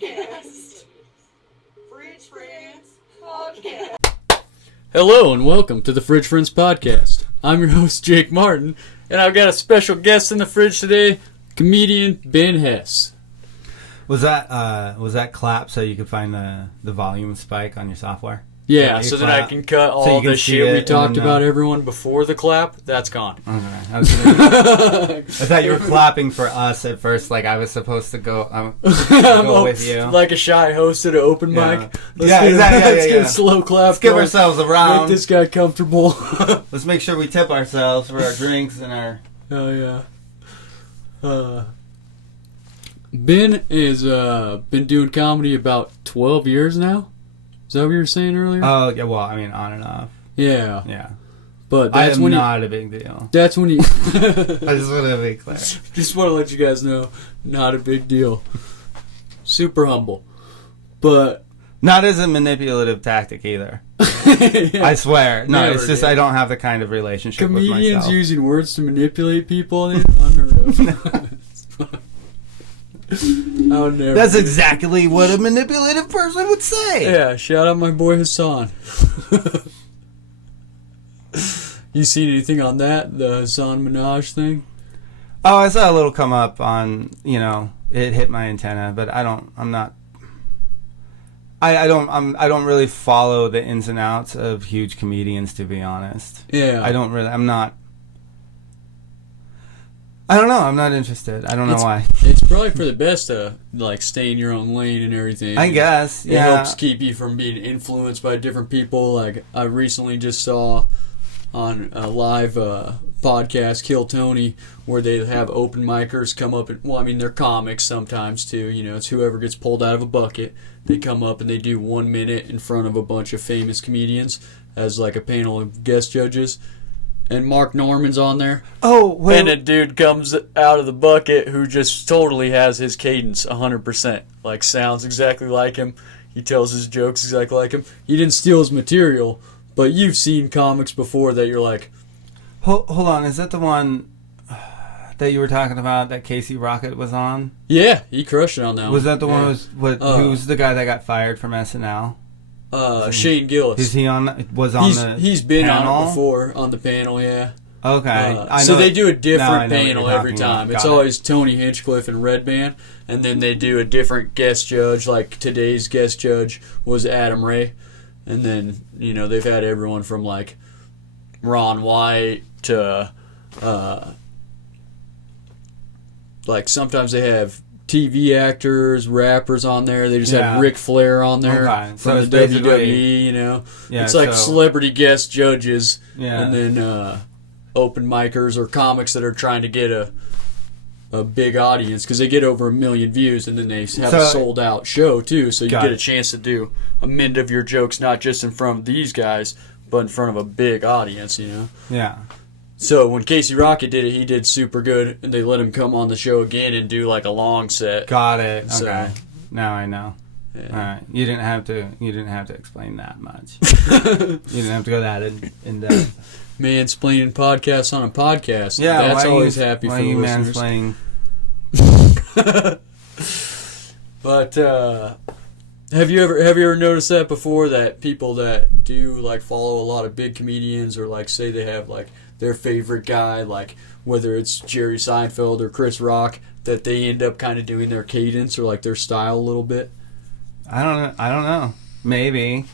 Podcast. Fridge Friends Podcast. Hello and welcome to the Fridge Friends Podcast. I'm your host, Jake Martin, and I've got a special guest in the fridge today, comedian Ben Hess. Was that clap so you could find the volume spike on your software? Yeah, so that I can cut all the shit we talked about everyone before the clap. That's gone. Okay. I thought you were clapping for us at first, like I was supposed to go, go with you. Like a shy host at an open mic. Exactly. Let's get a slow clap. Let's give ourselves a round. Make this guy comfortable. Let's make sure we tip ourselves for our drinks and our... Oh, yeah. Ben has been doing comedy about 12 years now. Is that what you were saying earlier? Oh, yeah, well, I mean, on and off. Yeah. Yeah. But that's when not a big deal. That's when he... I just want to be clear. Just want to let you guys know, not a big deal. Super humble. But... Not as a manipulative tactic either. Yeah. I swear. No, Never it's just did. I don't have the kind of relationship with myself. Comedians using words to manipulate people, unheard of. I would never. That's exactly what a manipulative person would say. Yeah, shout out my boy Hassan. You seen anything on that? The Hassan Minaj thing? Oh, I saw a little come up on, it hit my antenna, but I don't really follow the ins and outs of huge comedians, to be honest. Yeah. I'm not interested. I don't know why. It's probably for the best to stay in your own lane and everything. I guess, yeah. It helps keep you from being influenced by different people. Like I recently just saw on a live podcast, Kill Tony, where they have open micers come up and, they're comics sometimes too. It's whoever gets pulled out of a bucket. They come up and they do 1 minute in front of a bunch of famous comedians as like a panel of guest judges. And Mark Norman's on there. Oh, wait. And a dude comes out of the bucket who just totally has his cadence 100%. Like, sounds exactly like him. He tells his jokes exactly like him. He didn't steal his material, but you've seen comics before that you're like... Hold on, is that the one that you were talking about that Casey Rocket was on? Yeah, he crushed it on that one. Was that the one who's the guy that got fired from SNL? Shane Gillis. Is he on? Was on the He's been panel? on it before on the panel, yeah. Okay. So they do a different panel every talking time. about. It's always Tony Hinchcliffe and Red Band, and then they do a different guest judge. Like today's guest judge was Adam Ray, and then they've had everyone from like Ron White to like sometimes they have TV actors, rappers on there. They just had Ric Flair on there from the WWE, Yeah, it's like celebrity guest judges, Yeah. and then open micers or comics that are trying to get a big audience because they get over 1 million views, and then they have a sold out show too, so you get a chance to do a minute of your jokes not just in front of these guys, but in front of a big audience, Yeah. So when Casey Rocket did it, he did super good, and they let him come on the show again and do like a long set. Got it. So, okay. Now I know. Yeah. All right. You didn't have to explain that much. You didn't have to go that in depth. Mansplaining podcasts on a podcast. Yeah, that's always happy for the listeners. Why are you mansplaining? But have you ever noticed that before, that people that do follow a lot of big comedians or say they have their favorite guy, whether it's Jerry Seinfeld or Chris Rock, that they end up kind of doing their cadence or their style a little bit? I don't know. Maybe.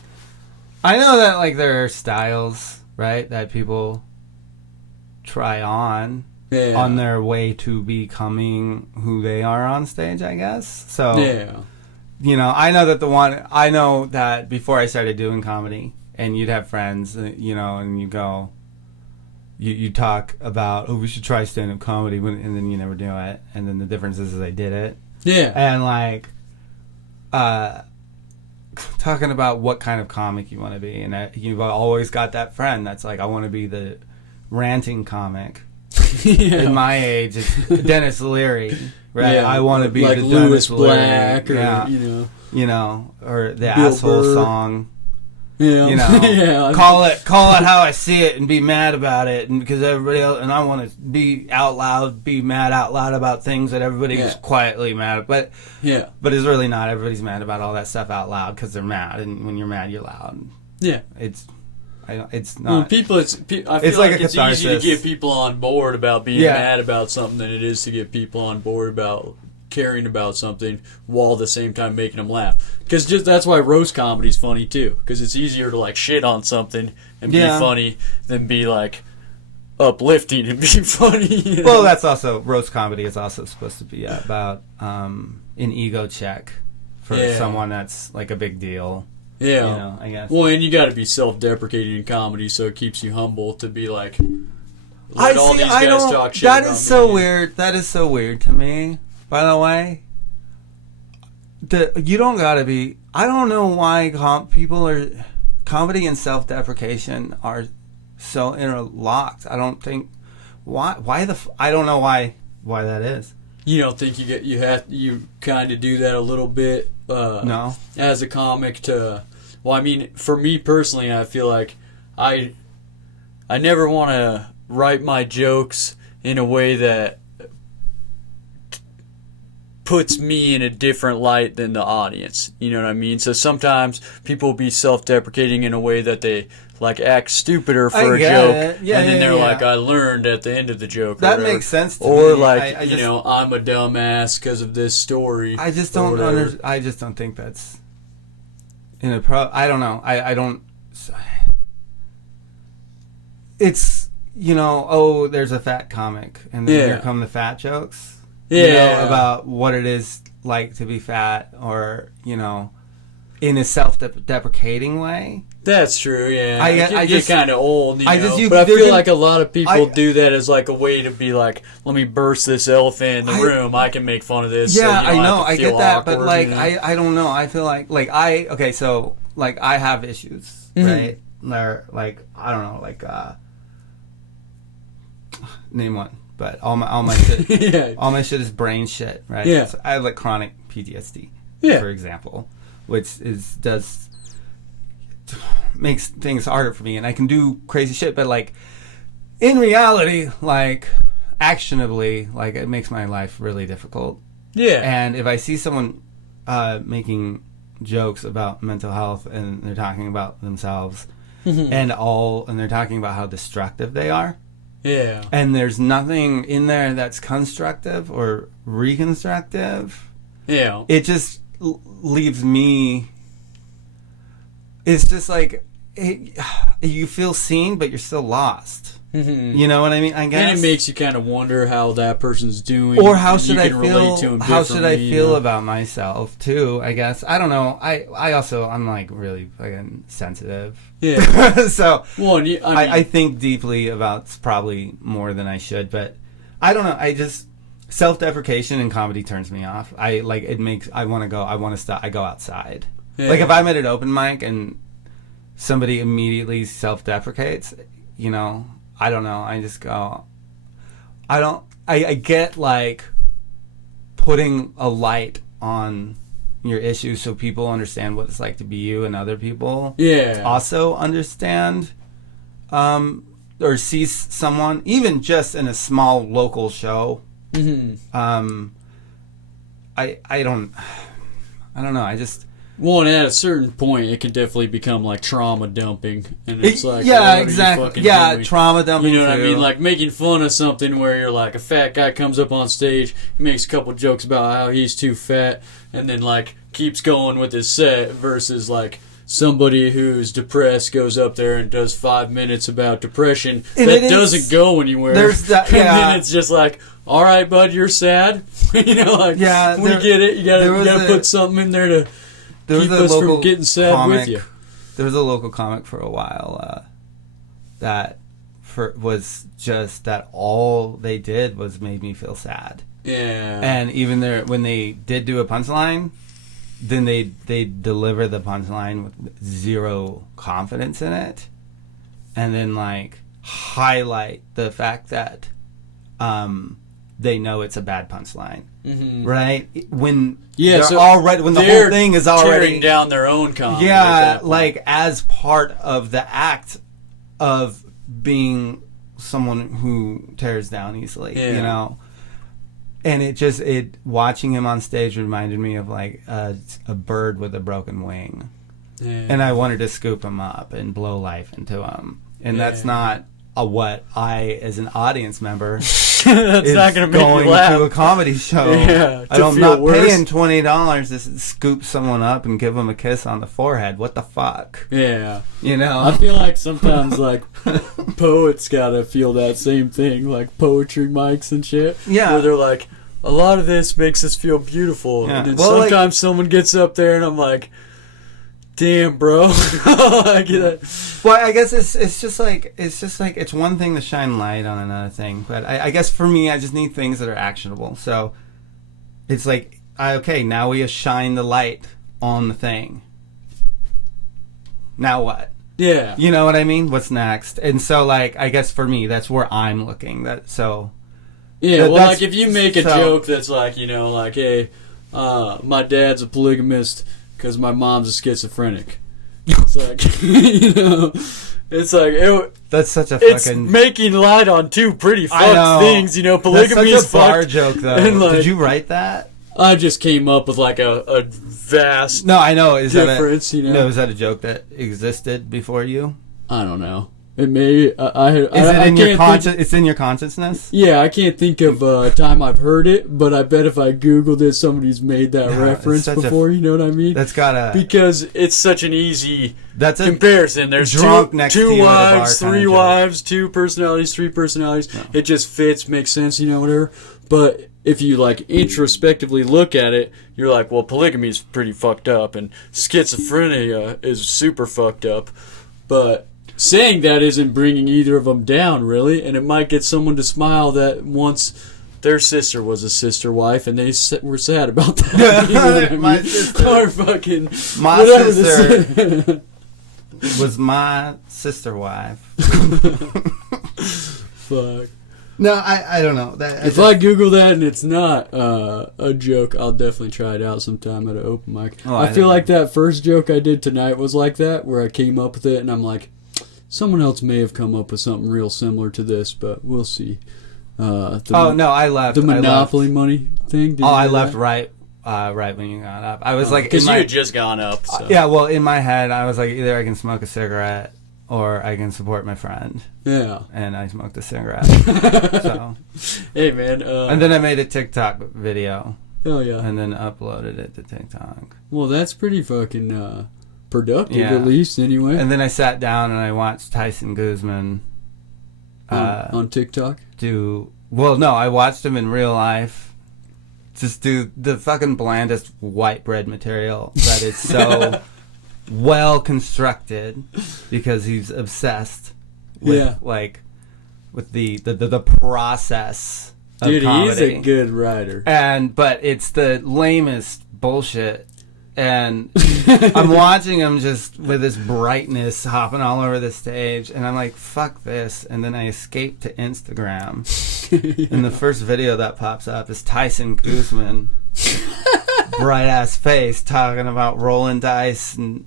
I know that there are styles, right, that people try on their way to becoming who they are on stage, I guess. So yeah. I know that before I started doing comedy, and you'd have friends, and you go, you talk about, we should try stand-up comedy, and then you never do it, and then the difference is I did it. Yeah. And talking about what kind of comic you want to be, and you've always got that friend that's I want to be the ranting comic. Yeah. In my age, it's Dennis Leary, right? Yeah, I want to be the Louis Dennis Black, Leary. or or the Bill asshole Burr. song. Yeah. You know, Yeah. call it how I see it and be mad about it, and because everybody else, and I want to be mad out loud about things that everybody's quietly mad at. But it's really not. Everybody's mad about all that stuff out loud because they're mad, and when you're mad, you're loud. Yeah. It's not. Well, people, I feel like it's easy to get people on board about being mad about something than it is to get people on board about caring about something while at the same time making them laugh. Because just that's why roast comedy's funny too. Because it's easier to like shit on something and be funny than be like uplifting and be funny. You know? Well, that's also roast comedy is also supposed to be about an ego check for someone that's like a big deal. Yeah, you know, I guess. Well, and you got to be self-deprecating in comedy, so it keeps you humble to be like, let all these guys talk shit. That is so weird. That is so weird to me. By the way, you don't got to be. I don't know why comedy and self-deprecation are so interlocked. I don't think why I don't know why that is. You don't think you kind of do that a little bit? No. As a comic well, I mean, for me personally, I feel like I never want to write my jokes in a way that puts me in a different light than the audience. You know what I mean? So sometimes people will be self-deprecating in a way that they like act stupider for a joke, yeah, and then they're like, "I learned at the end of the joke." That makes sense to me. Or like, I'm a dumbass because of this story. I just don't I just don't think that's in a I don't know. I don't. It's there's a fat comic, and then here come the fat jokes. About what it is like to be fat, or in a self-deprecating way. That's true, yeah. I get kind of old, but I feel like a lot of people do that as like a way to be like, let me burst this elephant in the room. I can make fun of this. Yeah, so I know, I get that, awkward, but like, I don't know. I feel like so like I have issues, right? They're like, I don't know, like name one, but all my shit, all my shit is brain shit, right? Yeah, so I have like chronic PTSD, for example, which makes things harder for me, and I can do crazy shit, but like in reality, like actionably, like it makes my life really difficult. Yeah. And if I see someone making jokes about mental health and they're talking about themselves and they're talking about how destructive they are. Yeah. And there's nothing in there that's constructive or reconstructive. Yeah. It just leaves me. It's just like you feel seen, but you're still lost. You know what I mean? I guess. And it makes you kind of wonder how that person's doing, or how should I feel? How should I feel about myself too? I guess I don't know. I'm like really fucking sensitive. Yeah. So I think deeply about probably more than I should, but I don't know. I just self-deprecation in comedy turns me off. I want to go. I want to stop. I go outside. Yeah. Like if I'm at an open mic and somebody immediately self-deprecates, I don't know. I just go. I get like putting a light on your issue so people understand what it's like to be you, and other people also understand or see someone, even just in a small local show. I don't know. I just. Well, and at a certain point, it can definitely become like trauma dumping, and it's like, exactly, trauma dumping. You know what I mean? Like making fun of something where you're like, a fat guy comes up on stage, he makes a couple jokes about how he's too fat, and then like keeps going with his set, versus like somebody who's depressed goes up there and does 5 minutes about depression and that doesn't go anywhere. There's that, and then it's just like, all right, bud, you're sad. We get it. You gotta put something in there to. Keep us from getting sad with you. There was a local comic for a while was just that all they did was made me feel sad. Yeah. And even when they did do a punchline, then they deliver the punchline with zero confidence in it, and then like highlight the fact that they know it's a bad punchline, Mm-hmm. right? When Yeah, they're so already when the they're whole thing is already tearing down their own comedy. at yeah, that point. like as part of the act of being someone who tears down easily, Yeah. you know. And it watching him on stage reminded me of like a bird with a broken wing, Yeah. and I wanted to scoop him up and blow life into him, and that's Yeah. not what I, as an audience member, That's is not gonna make going you laugh. to a comedy show. Yeah, to I'm feel not worse. paying $20 to scoop someone up and give them a kiss on the forehead. What the fuck, Yeah. you know? I feel like sometimes like poets gotta feel that same thing, like poetry mics and shit. Yeah. Where they're like, a lot of this makes us feel beautiful. Yeah. And then Well, like- sometimes someone gets up there and I'm like, damn, bro. I get it. Well, I guess it's just like it's one thing to shine light on another thing, but I guess for me, I just need things that are actionable. So it's like, okay, now we shine the light on the thing. Now what? Yeah. You know what I mean? What's next? And so, like, I guess for me, that's where I'm looking. Yeah, That- well, that's- like if you make a so- joke that's like, you know, like, hey, my dad's a polygamist because my mom's a schizophrenic. It's like, you know, it's like that's such a it's fucking. making light on two pretty I know. fucked things, you know. That's Polygamy such is a bar fucked. joke, though. And, like- Did you write that? I just came up with like a vast No, I know. Is difference, you know. No, is that a joke that existed before you? I don't know. It may. I Is I it in your can't conscious? think- It's in your consciousness. Yeah, I can't think of a time I've heard it, but I bet if I Googled it, somebody's made that No, it's reference such a- before. You know what I mean? That's gotta. Because it's such an easy That's a comparison. There's drunk two, next to two you at a bar wives, kinda three joke. wives, two personalities, three personalities. It just fits, makes sense, you know, whatever. But if you like introspectively look at it, you're like, well, polygamy is pretty fucked up, and schizophrenia is super fucked up. But saying that isn't bringing either of them down, really, and it might get someone to smile that once their sister was a sister wife, and they were sad about that. You know what I mean? My sister. Or fucking My whatever sister the was my sister wife. fuck. No, I don't know. If I Google that and it's not a joke, I'll definitely try it out sometime at an open mic. Oh, I I feel don't like that first joke I did tonight was like that, where I came up with it and I'm like, someone else may have come up with something real similar to this, but we'll see. no, I left. The I left. Monopoly money thing. Did you I do left that? right when you got up. I was like, in because you my, had just gone up. So. yeah. Well, in my head, I was like, either I can smoke a cigarette or I can support my friend, Yeah. and I smoked a cigarette. So, Hey man. and then I made a TikTok video, hell yeah. and then uploaded it to TikTok. Well, that's pretty fucking productive, Yeah. at least anyway. And then I sat down and I watched Tyson Guzman on TikTok. do. Well, no, I watched him in real life. Just do the fucking blandest white bread material that is so well constructed because he's obsessed with Yeah. like with the process of Dude, comedy. he's a good writer. But it's the lamest bullshit. And I'm watching him just with his brightness hopping all over the stage, and I'm like, fuck this. And then I escape to Instagram. And the first video that pops up is Tyson Guzman, bright ass face, talking about rolling dice and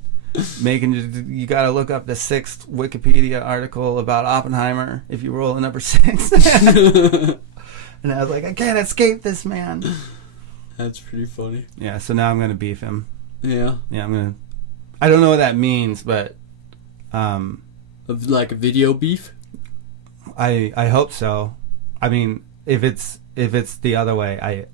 making you gotta look up the 6th Wikipedia article about Oppenheimer if you roll a number 6. And I was like, I can't escape this man. That's pretty funny. Yeah, so now I'm gonna beef him. Yeah. Yeah, I don't know what that means, but Of like a video beef? I hope so. I mean, if it's the other way,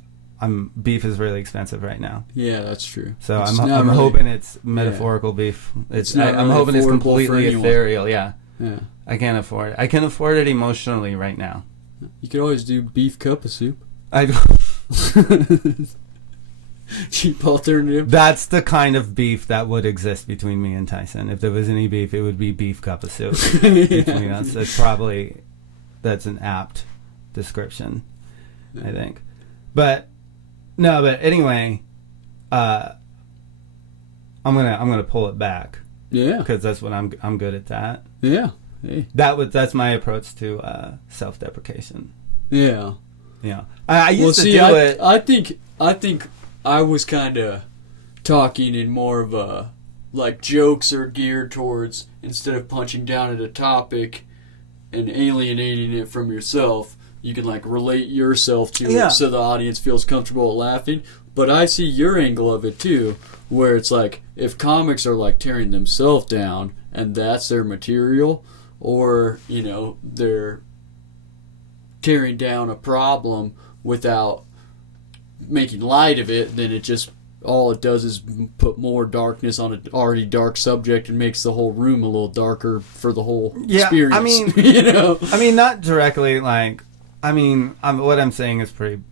beef is really expensive right now. Yeah, that's true. So It's I'm not really- hoping it's metaphorical beef. It's not I'm really hoping it's affordable for completely anyone. ethereal. Yeah, Yeah. I can't afford it. I can afford it emotionally right now. You could always do beef cup of soup. Cheap alternative. That's the kind of beef that would exist between me and Tyson. If there was any beef, it would be beef cup of soup between us. That's an apt description, I think. But anyway, I'm gonna pull it back Yeah. because that's what I'm good at that. Yeah. Hey. That's my approach to self-deprecation. Yeah. Yeah, I used to do it. I think I was kind of talking in more of a, like, jokes are geared towards, instead of punching down at a topic and alienating it from yourself, you can, like, relate yourself to it so the audience feels comfortable at laughing. But I see your angle of it too, where it's like, if comics are, like, tearing themselves down and that's their material, or, you know, they're tearing down a problem without making light of it, then it just, all it does is put more darkness on an already dark subject and makes the whole room a little darker for the whole experience. I mean, you know, I mean, not directly. Like, I mean, what I'm saying is pretty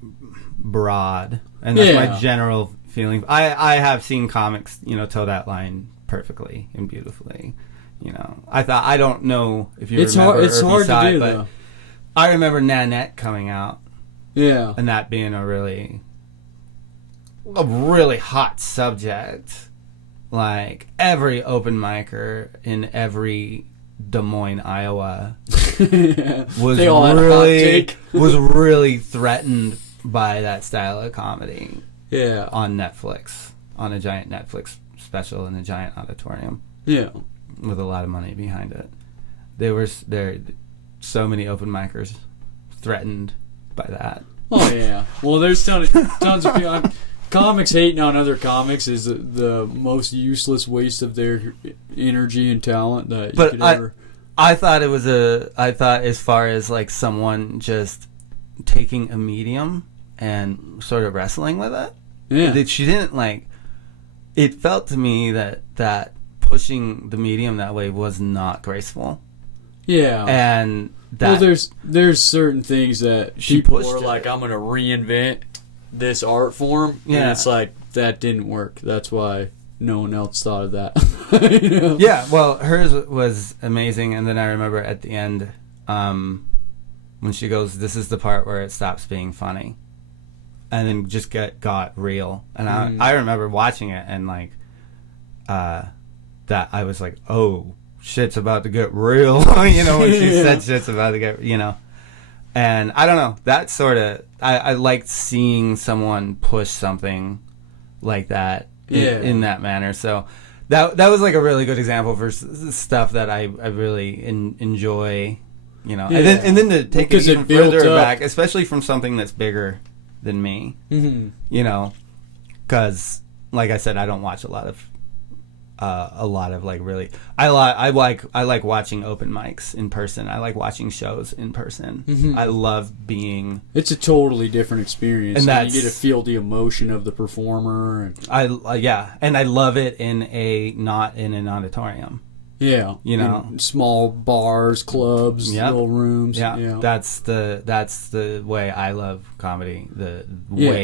broad, and that's my general feeling. I have seen comics, you know, toe that line perfectly and beautifully. You know, I don't know if you remember it's or if hard you saw to do, it, but though. I remember Nanette coming out. Yeah. And that being a really hot subject. Like, every open micer in every Des Moines, Iowa was They all had a hot take. was really threatened by that style of comedy. Yeah. On Netflix. On a giant Netflix special in a giant auditorium. Yeah. With a lot of money behind it. There so many open micers threatened by that. Oh yeah. Well, there's tons of people. Comics hating on other comics is the most useless waste of their energy and talent that you could ever. I thought as far as, like, someone just taking a medium and sort of wrestling with it. Yeah. That she didn't, like. It felt to me that pushing the medium that way was not graceful. Yeah. And that. Well, there's certain things that She people pushed are it. like, I'm gonna reinvent this art form. Yeah. And it's like, that didn't work. That's why no one else thought of that. You know? Yeah, well, hers was amazing, and then I remember at the end, when she goes, "This is the part where it stops being funny," and then just got real. And I remember watching it and, like, that I was like, "Oh, shit's about to get real," you know, when she said shit's about to get, you know. And I don't know, that sort of, I liked seeing someone push something like that in that manner. So that was, like, a really good example for stuff that I really enjoy, you know. Yeah. And then to take it even built further up. back, especially from something that's bigger than me, you know, because, like I said, I don't watch a lot of like, really. I like watching open mics in person. I like watching shows in person. I love being. It's a totally different experience, and you get to feel the emotion of the performer. And and I love it not in an auditorium. Yeah, you know, in small bars, clubs, little rooms. Yeah, that's the way I love comedy.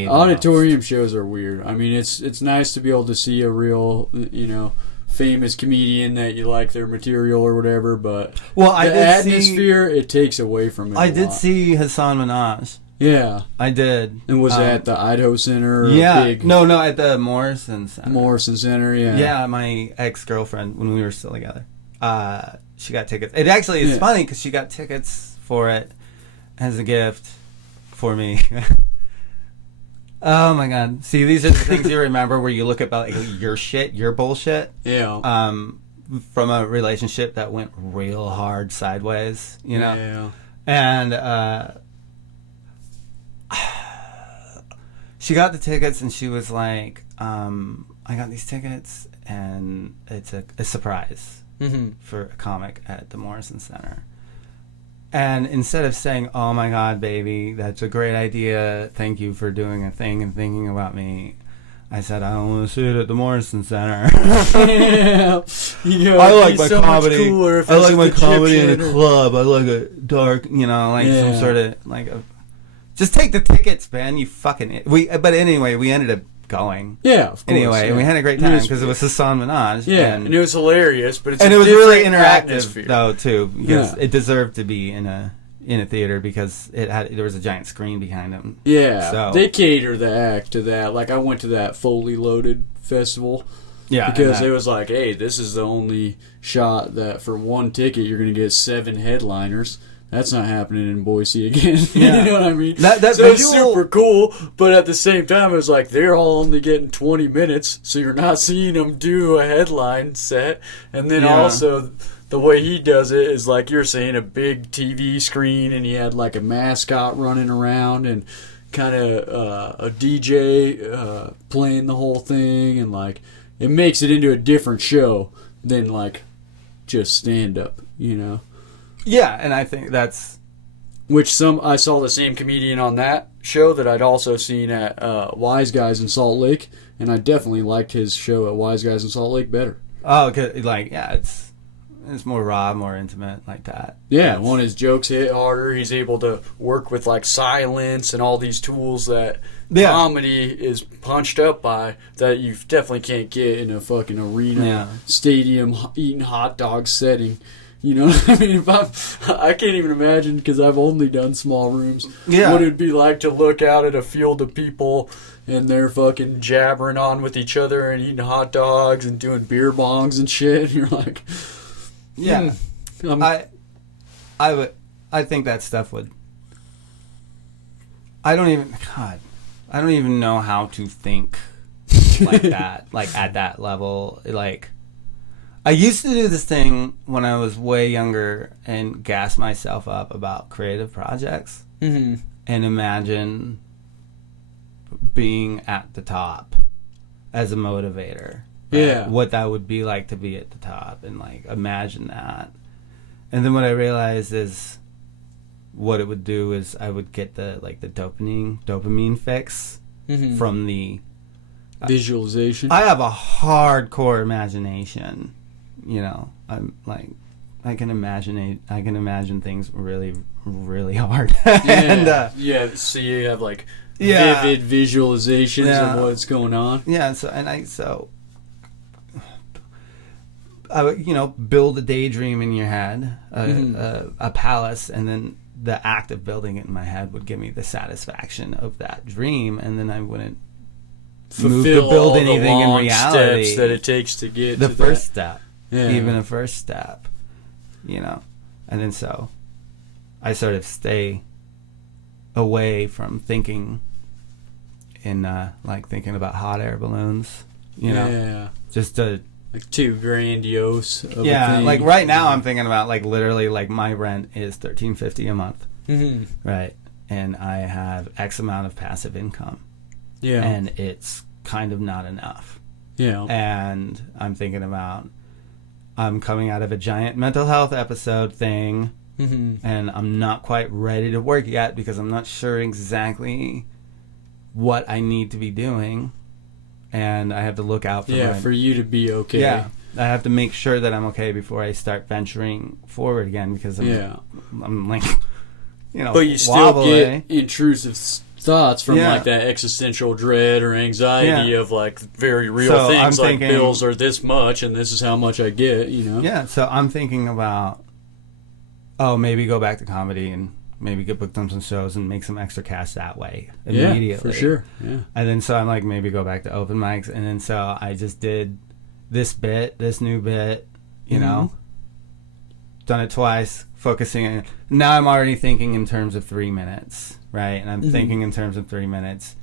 Auditorium shows are weird. I mean, it's nice to be able to see a real, you know, famous comedian that you like their material or whatever, but the atmosphere it takes away from it. I did see Hassan Minaj. Yeah, I did. And was that at the Idaho Center? No, at the Morrison Center. Morrison Center, yeah. Yeah, my ex-girlfriend, when we were still together, she got tickets. It actually is funny because she got tickets for it as a gift for me. Oh my God! See, these are the things you remember where you look at, like, your shit, your bullshit. Yeah. From a relationship that went real hard sideways, you know. Yeah. And she got the tickets, and she was like, "I got these tickets, and it's a surprise for a comic at the Morrison Center." And instead of saying, "Oh my God, baby, that's a great idea. Thank you for doing a thing and thinking about me," I said, "I don't want to see it at the Morrison Center." I like my comedy. I like my comedy in a club. I like a dark, you know, like some sort of, like, just take the tickets, man. You fucking. But anyway, we ended up going. Yeah, of course. Anyway, and we had a great time because it was Hassan Minaj. Yeah, and it was hilarious, but it was really interactive atmosphere. Though too, because it deserved to be in a theater because there was a giant screen behind him. Yeah, so they cater the act to that. Like, I went to that Fully Loaded festival. Yeah, because it was like, hey, this is the only shot that for one ticket you're going to get 7 headliners. that's not happening in Boise again. Yeah. You know what I mean? That so it's visual- super cool, but at the same time, it was like they're all only getting 20 minutes, so you're not seeing them do a headline set. And then Yeah. also, the way he does it is like you're saying, a big TV screen, and he had like a mascot running around and kind of a DJ playing the whole thing, and like it makes it into a different show than like just stand up, you know. Yeah, and I think that's... Which I saw the same comedian on that show that I'd also seen at Wise Guys in Salt Lake, and I definitely liked his show at Wise Guys in Salt Lake better. Oh, 'cause, like, yeah, it's more raw, more intimate, like that. Yeah, one of his jokes hit harder. He's able to work with like silence and all these tools that comedy is punched up by, that you definitely can't get in a fucking arena, stadium, eating hot dog setting. You know what I mean? I can't even imagine, because I've only done small rooms. Yeah. What it'd be like to look out at a field of people and they're fucking jabbering on with each other and eating hot dogs and doing beer bongs and shit. And you're like, yeah. I think that stuff would... I don't even know how to think like that, like at that level. Like, I used to do this thing when I was way younger and gas myself up about creative projects and imagine being at the top as a motivator. Right? Yeah. What that would be like to be at the top, and like imagine that. And then what I realized is what it would do is I would get the dopamine fix from the visualization. I have a hardcore imagination. You know, I'm like, I can imagine things really, really hard. And so you have like vivid visualizations of what's going on. Yeah, I would, build a daydream in your head, a palace, and then the act of building it in my head would give me the satisfaction of that dream, and then I wouldn't move to build anything in reality. Steps that it takes to get the to first that. step, even a first step, and then so I sort of stay away from thinking in thinking about hot air balloons, just to. Like too grandiose of a thing. Like right now I'm thinking about like literally like my rent is $13.50 a month. Right. And I have X amount of passive income. Yeah. And it's kind of not enough. Yeah. And I'm thinking about, I'm coming out of a giant mental health episode thing, and I'm not quite ready to work yet because I'm not sure exactly what I need to be doing. And I have to look out for for you to be okay. Yeah, I have to make sure that I'm okay before I start venturing forward again, because I'm like, But you still get intrusive thoughts from like that existential dread or anxiety of like very real things, like bills are this much and this is how much I get. Yeah, so I'm thinking about, maybe go back to comedy and maybe get booked on some shows and make some extra cash that way immediately. Yeah, for sure. Yeah. And then so I'm like, maybe go back to open mics. And then so I just did this new bit, done it twice, focusing. Now I'm already thinking in terms of 3 minutes, right? And I'm thinking in terms of 3 minutes.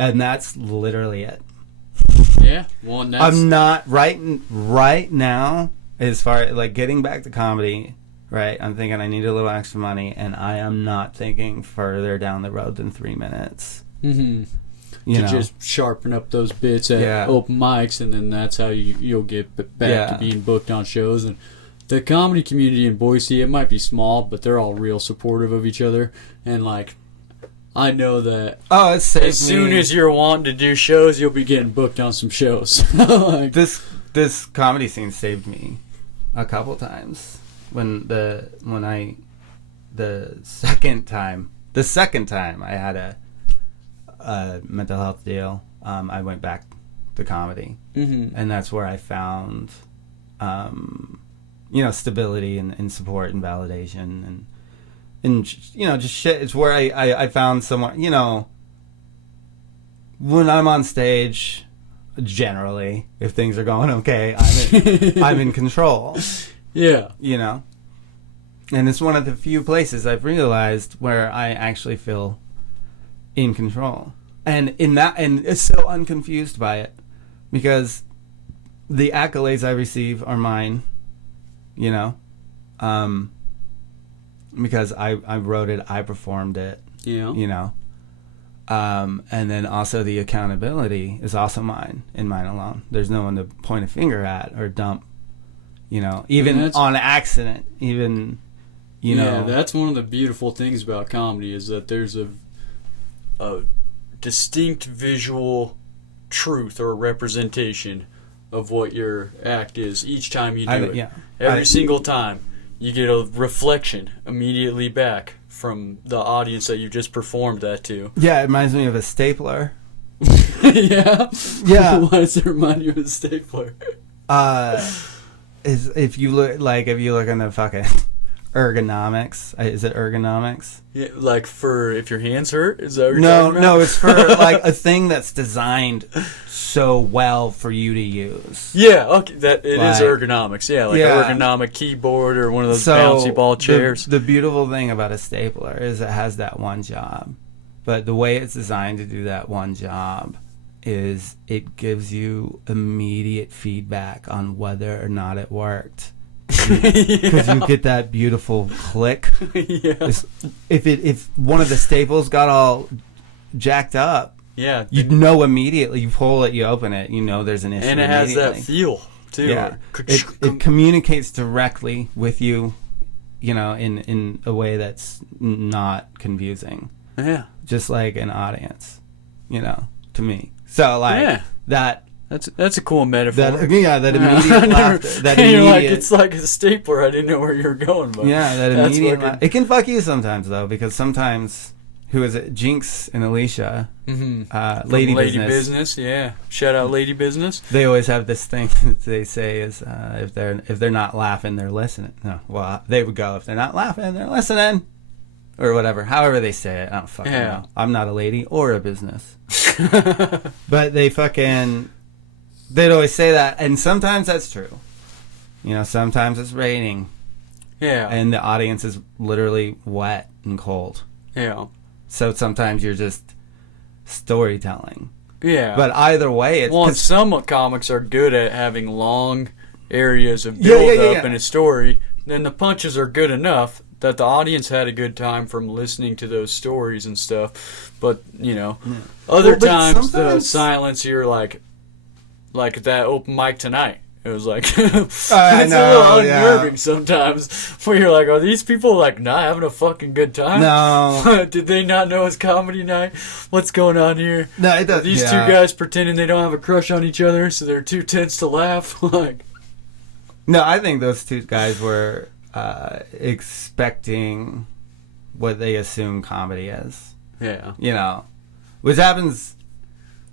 And that's literally it. Yeah. Well, I'm not right now, as far as like getting back to comedy. Right, I'm thinking I need a little extra money, and I am not thinking further down the road than 3 minutes. Just sharpen up those bits at open mics, and then that's how you'll get back to being booked on shows. And the comedy community in Boise, it might be small, but they're all real supportive of each other. And like, I know that it's as soon as you're wanting to do shows, you'll be getting booked on some shows. Like, this comedy scene saved me a couple times. The second time I had a mental health deal, I went back to comedy, and that's where I found, stability and support and validation and just shit. It's where I found someone, when I'm on stage, generally, if things are going okay, I'm in control. Yeah. And it's one of the few places I've realized where I actually feel in control. And it's so unconfused by it. Because the accolades I receive are mine, you know? Because I wrote it, I performed it, you know? And then also the accountability is also mine and mine alone. There's no one to point a finger at or dump, you know? Even on accident, even... You know. Yeah, that's one of the beautiful things about comedy is that there's a distinct visual truth or representation of what your act is each time you do it. Yeah. Every single time you get a reflection immediately back from the audience that you just performed that to. Yeah, it reminds me of a stapler. Yeah? Yeah. Why does it remind you of a stapler? If you look in the fucking... ergonomics. Is it ergonomics? Yeah, like for if your hands hurt? Is that what you're talking about? No, it's for like a thing that's designed so well for you to use. Yeah, okay, that it is ergonomics. Yeah, like an ergonomic keyboard or one of those bouncy ball chairs. The beautiful thing about a stapler is it has that one job. But the way it's designed to do that one job is it gives you immediate feedback on whether or not it worked. Because you get that beautiful click. Yeah. If one of the staples got all jacked up, you know immediately. You pull it, you open it, you know there's an issue. And it has that feel too. Yeah, it communicates directly with you, you know, in a way that's not confusing. Yeah, just like an audience, you know, to me. So like that. That's a cool metaphor. That immediate laughter. That immediate, like it's like a stapler. I didn't know where you were going, but that immediate laughter. It can fuck you sometimes though, because sometimes who is it? Jinx and Alicia, Lady Business. Yeah, shout out Lady Business. They always have this thing that they say is if they're not laughing, they're listening. No, well they would go if they're not laughing, they're listening, or whatever. However they say it, I don't fucking know. I'm not a lady or a business, but they'd always say that, and sometimes that's true. You know, sometimes it's raining. Yeah. And the audience is literally wet and cold. Yeah. So sometimes you're just storytelling. Yeah. But either way, it's... Well, some comics are good at having long areas of build-up in a story. Then the punches are good enough that the audience had a good time from listening to those stories and stuff. But, you know, other times the silence, you're like that open mic tonight. It was like it's a little unnerving sometimes where you're like, are these people like not having a fucking good time? No. Did they not know it's comedy night? What's going on here? No, it does. These two guys pretending they don't have a crush on each other, so they're too tense to laugh. Like, no, I think those two guys were expecting what they assume comedy is. Yeah. You know, which happens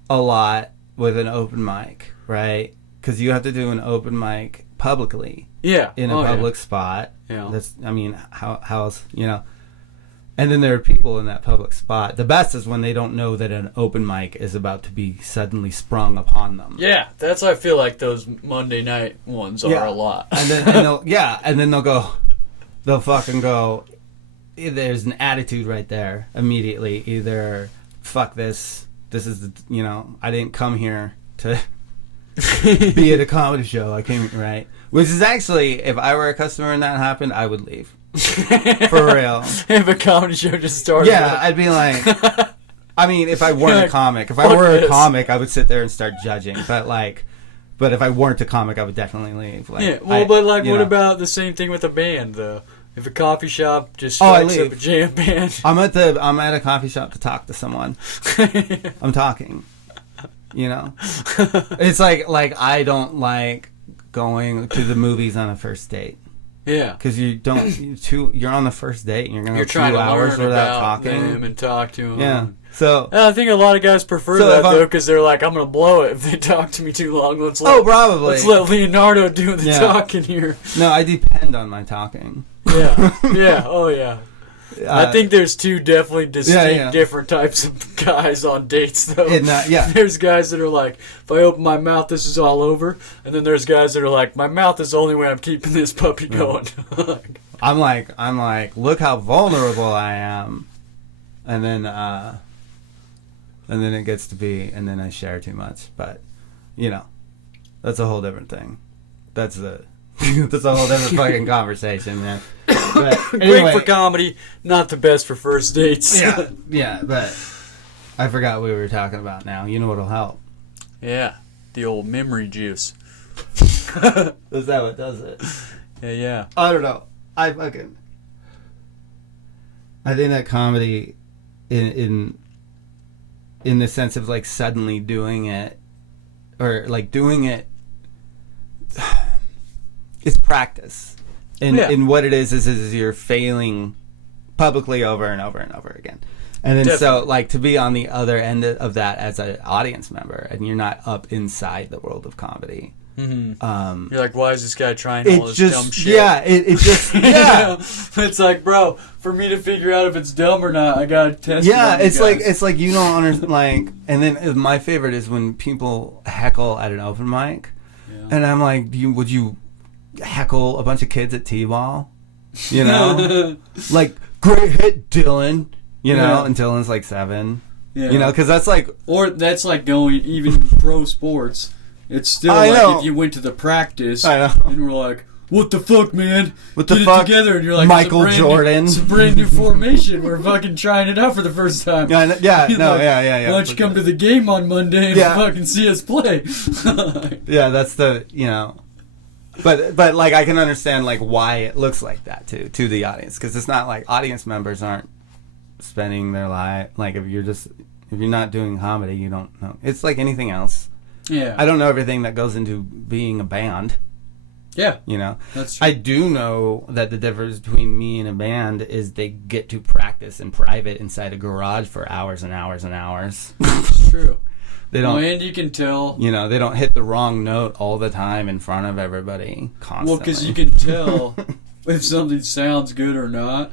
a lot with an open mic. Right, because you have to do an open mic publicly. Yeah, in a public spot. Yeah, that's. I mean, how else, you know? And then there are people in that public spot. The best is when they don't know that an open mic is about to be suddenly sprung upon them. Yeah, that's. I feel like those Monday night ones are a lot. And then they'll fucking go. There's an attitude right there immediately. Either fuck this. This is I didn't come here to be at a comedy show. I came right, which is actually, if I were a customer and that happened, I would leave. For real. If a comedy show just started, I'd be like, I mean, if I weren't a comic, I would sit there and start judging. But if I weren't a comic, I would definitely leave. What about the same thing with a band though? If a coffee shop just strikes up a jam band, I'm at a coffee shop to talk to someone. I'm talking. You know, it's like I don't like going to the movies on a first date. Yeah, because you're on the first date and you're trying 2 to hours learn without about talking them and talk to them. Yeah, so I think a lot of guys prefer that though because they're like, I'm gonna blow it if they talk to me too long. Let's let Leonardo do the talking here. No, I depend on my talking. Yeah, oh yeah. I think there's two definitely distinct different types of guys on dates, though. There's guys that are like, if I open my mouth, this is all over. And then there's guys that are like, my mouth is the only way I'm keeping this puppy going. I'm like, look how vulnerable I am, and then it gets to be, and then I share too much. But that's a whole different thing. That's a whole different fucking conversation, man. But anyway, great for comedy, not the best for first dates. yeah. But I forgot what we were talking about now. You know what'll help? Yeah, the old memory juice. Is that what does it? Yeah. I don't know. I think that comedy, in the sense of like suddenly doing it, or like doing it, it's practice. And what it is you're failing publicly over and over and over again. And then so like to be on the other end of that as an audience member, and you're not up inside the world of comedy. Mm-hmm. You're like, why is this guy trying all this dumb shit? Yeah, it just yeah. It's like, bro, for me to figure out if it's dumb or not, I gotta test. Yeah, it's like you don't understand. Like, and then my favorite is when people heckle at an open mic, and I'm like, would you heckle a bunch of kids at T-ball? Like, great hit, Dylan. And Dylan's like 7. Yeah. Because that's like, or that's like going even pro sports. It's still like if you went to the practice and we're like, what the fuck, man? What the Get fuck? It together, and you're like, Michael Jordan. It's a brand new formation. We're fucking trying it out for the first time. Yeah. Why don't you come to the game on Monday and fucking see us play? Yeah, that's the But like I can understand like why it looks like that to the audience, because it's not like audience members aren't spending their life like if you're not doing comedy, you don't know. It's like anything else. Yeah. I don't know everything that goes into being a band. Yeah. That's true. I do know that the difference between me and a band is they get to practice in private inside a garage for hours and hours and hours. It's true. They don't, and you can tell. They don't hit the wrong note all the time in front of everybody constantly. Well, because you can tell if something sounds good or not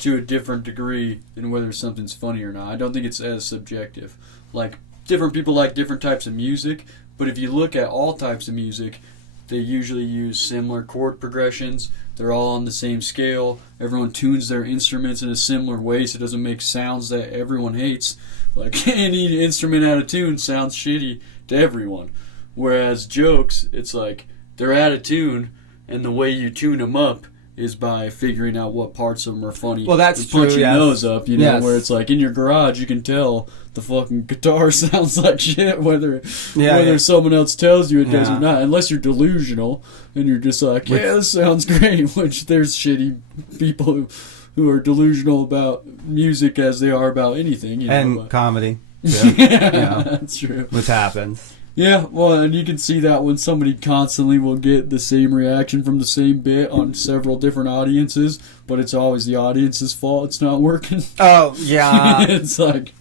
to a different degree than whether something's funny or not. I don't think it's as subjective. Like, different people like different types of music, but if you look at all types of music, they usually use similar chord progressions. They're all on the same scale. Everyone tunes their instruments in a similar way so it doesn't make sounds that everyone hates. Like, any instrument out of tune sounds shitty to everyone. Whereas jokes, it's like, they're out of tune, and the way you tune them up is by figuring out what parts of them are funny. Well, that's and true, punch your nose up, Yes. where it's like, in your garage, you can tell the fucking guitar sounds like shit, whether someone else tells you it does or not, unless you're delusional, and you're just like, this sounds great, which there's shitty people who are delusional about music as they are about anything. Comedy. Yeah, that's true. Which happens. Yeah, well, and you can see that when somebody constantly will get the same reaction from the same bit on several different audiences, but it's always the audience's fault it's not working. Oh, yeah. It's like...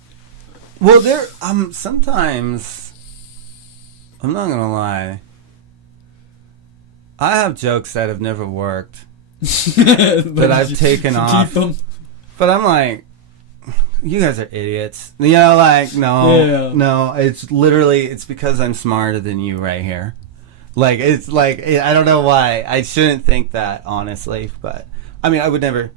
Well, sometimes, I'm not going to lie, I have jokes that have never worked that I've taken off. Them. But I'm like, you guys are idiots. No, it's because I'm smarter than you right here. Like, it's like, I don't know why. I shouldn't think that, honestly. But, I mean, I would never,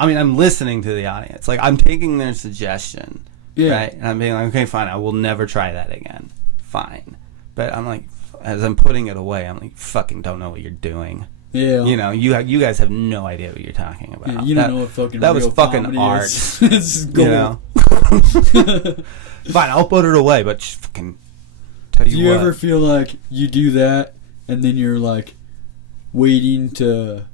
I'm listening to the audience. Like, I'm taking their suggestion, right? And I'm being like, okay, fine, I will never try that again. Fine. But I'm like, as I'm putting it away, I'm like, fucking don't know what you're doing. Yeah. You guys have no idea what you're talking about. Yeah, you don't know what fucking that was real fucking art. This is gold. Fine, I'll put it away, but just fucking tell you what. Do you ever feel like you do that and then you're like waiting to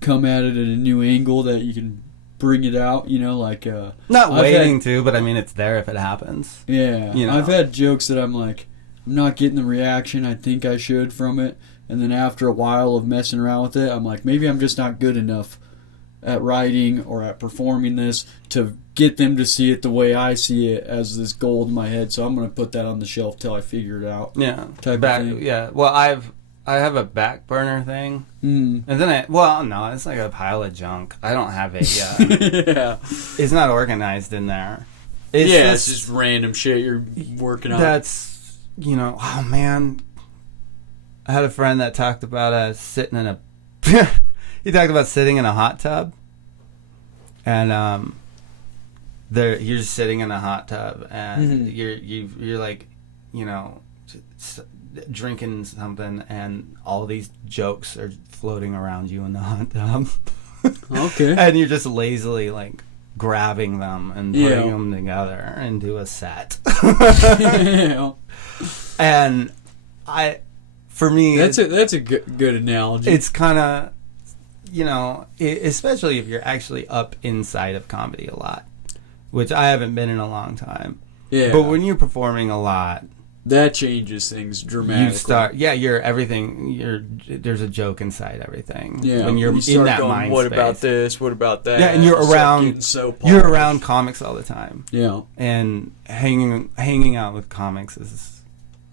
come at it at a new angle that you can bring it out, not waiting to, but I mean it's there if it happens. Yeah. I've had jokes that I'm like, I'm not getting the reaction I think I should from it. And then after a while of messing around with it, I'm like, maybe I'm just not good enough at writing or at performing this to get them to see it the way I see it as this gold in my head. So I'm going to put that on the shelf till I figure it out. Yeah. Type of thing. Yeah. Well, I have a back burner thing. And then no, it's like a pile of junk. I don't have a, it's not organized in there. It's just random shit you're working on. That's, oh man. I had a friend that talked about sitting in a. He talked about sitting in a hot tub, and you're just sitting in a hot tub, and you're like, you know, drinking something, and all these jokes are floating around you in the hot tub. Okay. And you're just lazily like grabbing them and putting them together into a set. And for me, that's a good analogy. It's kind of, you know, especially if you're actually up inside of comedy a lot, which I haven't been in a long time. Yeah. But when you're performing a lot, that changes things dramatically. There's a joke inside everything. Yeah. When you're in that mind what space. about this? What about that? Yeah, and you're around comics all the time. Yeah. And hanging out with comics is,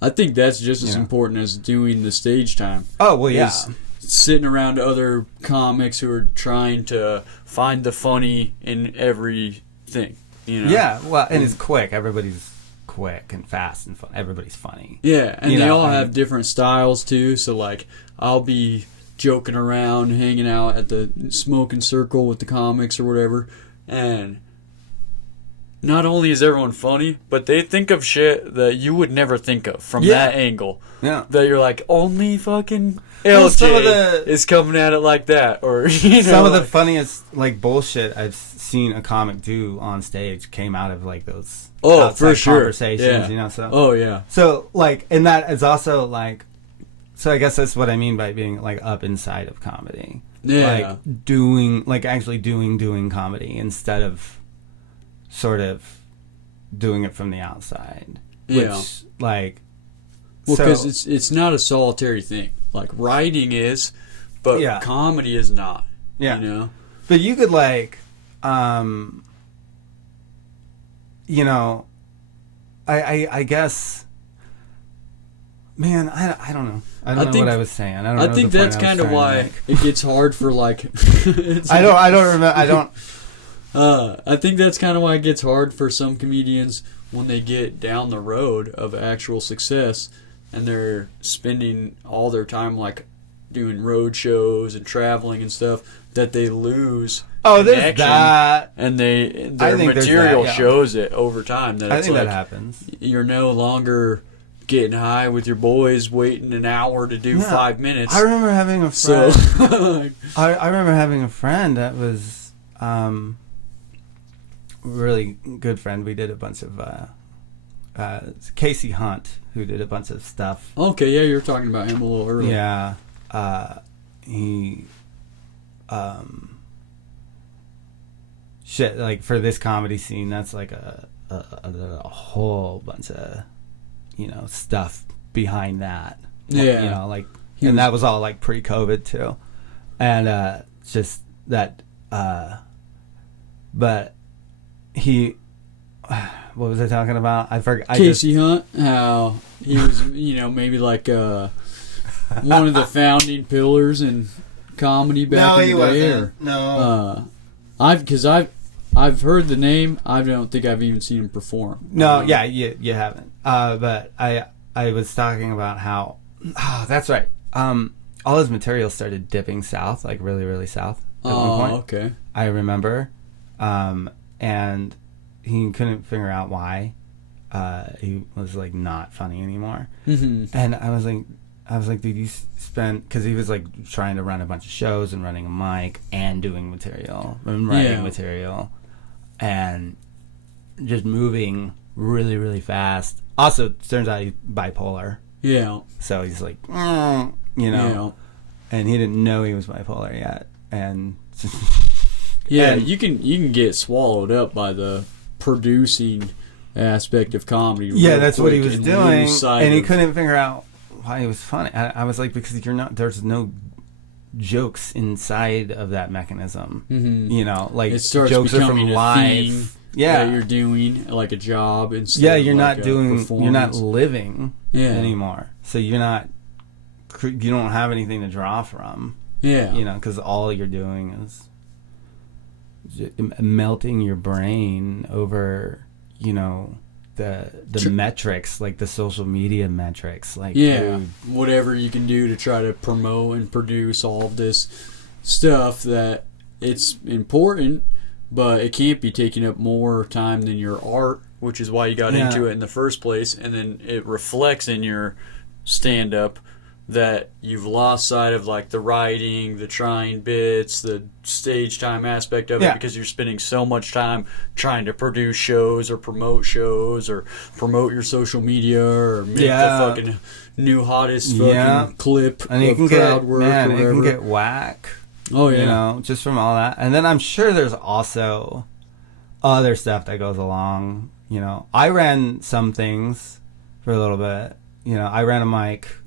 I think that's just as important as doing the stage time. Oh, well, yeah. Sitting around other comics who are trying to find the funny in everything. You know? Yeah, well, and it's quick. Everybody's quick and fast and fun. Everybody's funny. Yeah, and they all have different styles too. So like, I'll be joking around, hanging out at the smoking circle with the comics or whatever, and not only is everyone funny, but they think of shit that you would never think of from that angle. Yeah, that you're like, only fucking LJ is coming at it like that, or some of the funniest like bullshit I've seen a comic do on stage came out of like those for sure conversations, you know. So so like, and that is also like, so I guess that's what I mean by being like up inside of comedy. Yeah, like actually doing comedy instead of sort of doing it from the outside. Which like, well, because it's not a solitary thing. Like writing is, but comedy is not. Yeah, you know. But you could like, you know, I guess, man, I don't know. I don't know what I was saying. I think that's kind of why it gets hard for like. I don't remember. I don't. I think that's kind of why it gets hard for some comedians when they get down the road of actual success and they're spending all their time like doing road shows and traveling and stuff, that they lose there's that, and their material shows it over time. That I think that happens. You're no longer getting high with your boys, waiting an hour to do 5 minutes. I remember having a friend. So, I remember having a friend that was really good friend. We did a bunch of Casey Hunt, who did a bunch of stuff. Okay, yeah, you were talking about him a little earlier. Yeah, he shit, like for this comedy scene, that's like a whole bunch of, you know, stuff behind that. Yeah, you know, like, and that was all like pre-COVID too, and just that. But he, what was I talking about? I forgot. Casey Hunt, how he was, you know, maybe like one of the founding pillars in comedy back in the day. No, I've heard the name. I don't think I've even seen him perform. No, yeah, you haven't. But I was talking about how. Oh, that's right. All his material started dipping south, like really, really south. At one point. Okay. I remember, and he couldn't figure out why. He was like not funny anymore. Mm-hmm. And I was like, did you spend? Because he was like trying to run a bunch of shows and running a mic and doing material and writing material, and just moving really, really fast. Also, it turns out he's bipolar. Yeah. So he's like, you know, and he didn't know he was bipolar yet, and. And you can get swallowed up by the producing aspect of comedy. Yeah, that's what he was doing, and he couldn't figure out why he was funny. I was like, because there's no jokes inside of that mechanism. Mm-hmm. You know, like it starts jokes are from becoming life. That you're doing like a job instead. Yeah, you're of not like doing. You're not living anymore. So you're not. You don't have anything to draw from. Yeah, you know, because all you're doing is melting your brain over, you know, the metrics, like the social media metrics, like yeah, whatever you can do to try to promote and produce all of this stuff that it's important, but it can't be taking up more time than your art, which is why you got into it in the first place, and then it reflects in your stand-up that you've lost sight of like the writing, the trying bits, the stage time aspect of it, because you're spending so much time trying to produce shows or promote your social media or make the fucking new hottest fucking clip and of crowd work or whatever. It can get whack. Oh yeah, you know, just from all that. And then I'm sure there's also other stuff that goes along. You know, I ran some things for a little bit. You know, I ran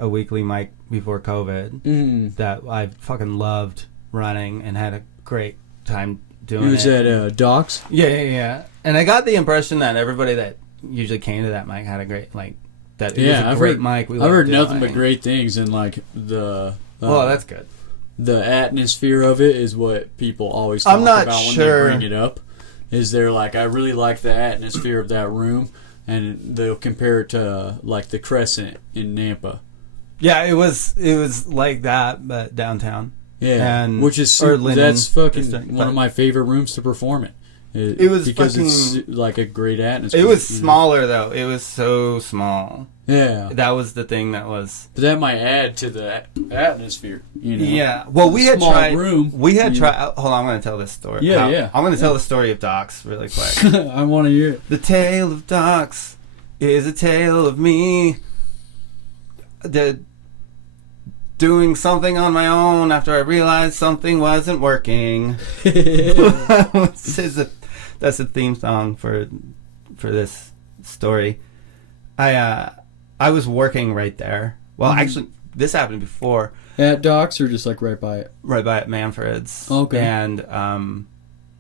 a weekly mic before COVID that I fucking loved running and had a great time doing it. Was at Docs? Yeah. And I got the impression that everybody that usually came to that mic had a great, like, that it was a great mic. I've heard nothing but great things, and like the... oh, that's good. The atmosphere of it is what people always talk about when they bring it up. Is they're like, I really like the atmosphere of that room. And they'll compare it to like the Crescent in Nampa. Yeah, it was like that, but downtown. Yeah, and which is that's fucking one of my favorite rooms to perform it. It was because it's like a great atmosphere. It was smaller though. It was so small. Yeah, that was the thing that was. But that might add to the atmosphere. You know. Yeah. Well, we had tried. Room. We had tried. Hold on, I'm going to tell this story. Yeah. I'm going to tell the story of Docs really quick. I want to hear it. The tale of Docs is a tale of me doing something on my own after I realized something wasn't working. That's a theme song for this story. I was working right there. Well, actually, this happened before. At Docs or just like right by it? Right by it, Manfred's. Okay. And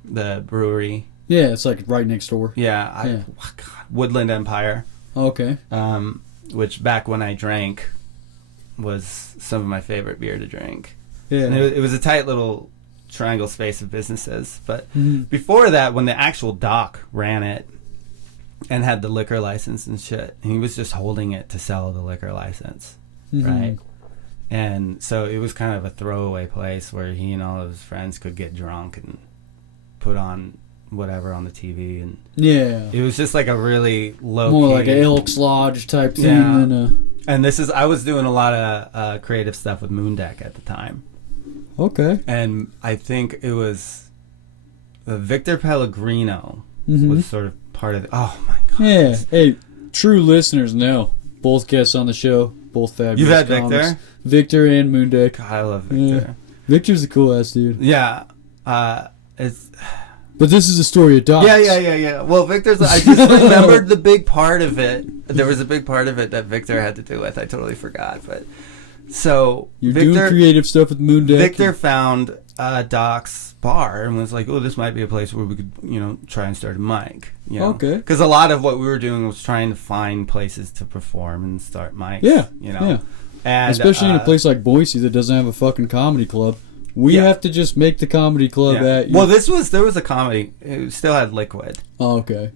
the brewery. Yeah, it's like right next door. Yeah. Woodland Empire. Okay. Which back when I drank was some of my favorite beer to drink. Yeah. And it was a tight little triangle space of businesses. But before that, when the actual Doc ran it and had the liquor license and shit, he was just holding it to sell the liquor license, right? And so it was kind of a throwaway place where he and all of his friends could get drunk and put on whatever on the TV, and it was just like a really low more key, like an Elks Lodge type thing than and I was doing a lot of creative stuff with Moondeck at the time. Okay. And I think it was Victor Pellegrino was sort of part of it. Oh my god. Yeah. Hey, true listeners know both guests on the show, both fabulous. You've had comics. Victor and Moondeck. God, I love Victor. Yeah. Victor's a cool ass dude. Yeah. It's But this is a story of Docs. Yeah. Well, Victor's... I just remembered the big part of it. There was a big part of it that Victor had to do with. I totally forgot. But so You're doing creative stuff with Moondeck. Victor found Doc's bar and was like, oh, this might be a place where we could, try and start a mic. Okay. Because a lot of what we were doing was trying to find places to perform and start mics. Yeah. Yeah. And, especially in a place like Boise that doesn't have a fucking comedy club. We have to just make the comedy club at you. Well, there was a comedy. It still had Liquid. Oh, okay.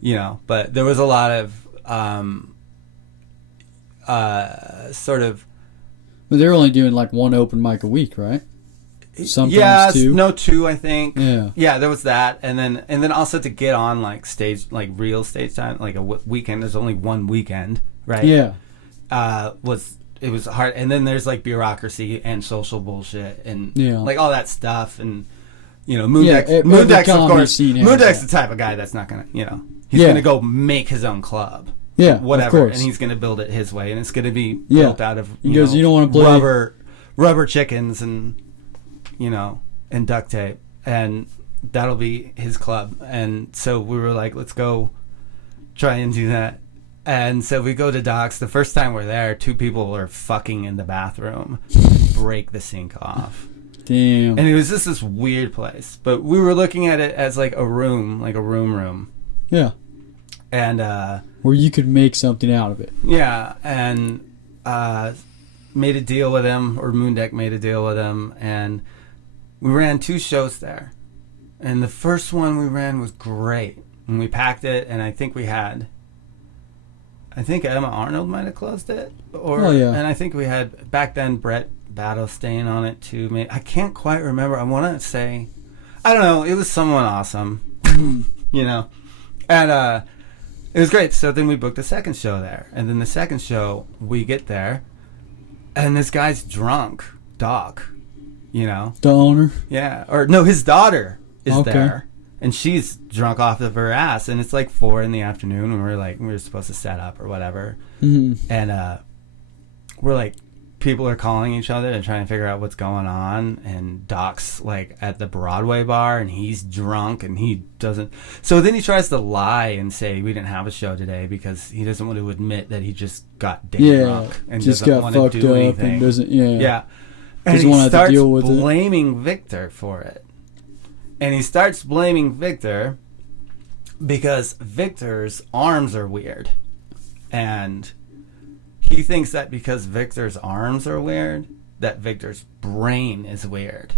But there was a lot of sort of. But they're only doing like one open mic a week, right? Sometimes two. No, two, I think. Yeah. Yeah, there was that, and then also to get on like stage, like real stage time, like a weekend. There's only one weekend, right? Yeah. It was hard, and then there's like bureaucracy and social bullshit and like all that stuff, and Moondeck's of course. Moondeck's the type of guy that's not gonna, he's gonna go make his own club, whatever, and he's gonna build it his way, and it's gonna be built out of you don't want to play rubber chickens and and duct tape, and that'll be his club. And so we were like, let's go try and do that. And so we go to Docs. The first time we're there, two people are fucking in the bathroom, break the sink off. Damn. And it was just this weird place. But we were looking at it as like a room, like a room. Yeah. And where you could make something out of it. Yeah. And made a deal with him, or Moondeck made a deal with him, and we ran 2 shows there. And the first one we ran was great. And we packed it, and I think we had I think Emma Arnold might have closed it. Or, Oh, yeah. And I think we had, back then, Brett Battlestain on it too. I can't quite remember. I want to say, I don't know, it was someone awesome. You know? And it was great. So then we booked a second show there. And then the second show, we get there, and this guy's drunk. Doc. You know? The owner? Yeah. Or, no, his daughter is Okay. there. And she's drunk off of her ass. And it's like 4 in the afternoon, and we were supposed to set up or whatever. Mm-hmm. And we're like, people are calling each other and trying to figure out what's going on. And Doc's like at the Broadway bar, and he's drunk, and he doesn't. So then he tries to lie and say we didn't have a show today because he doesn't want to admit that he just got day drunk and just doesn't got want to fucked do up anything. and doesn't. Yeah. Yeah. And Doesn't he wanna have to starts deal with it. blaming Victor for it. And he starts blaming Victor because Victor's arms are weird. And he thinks that because Victor's arms are weird, that Victor's brain is weird.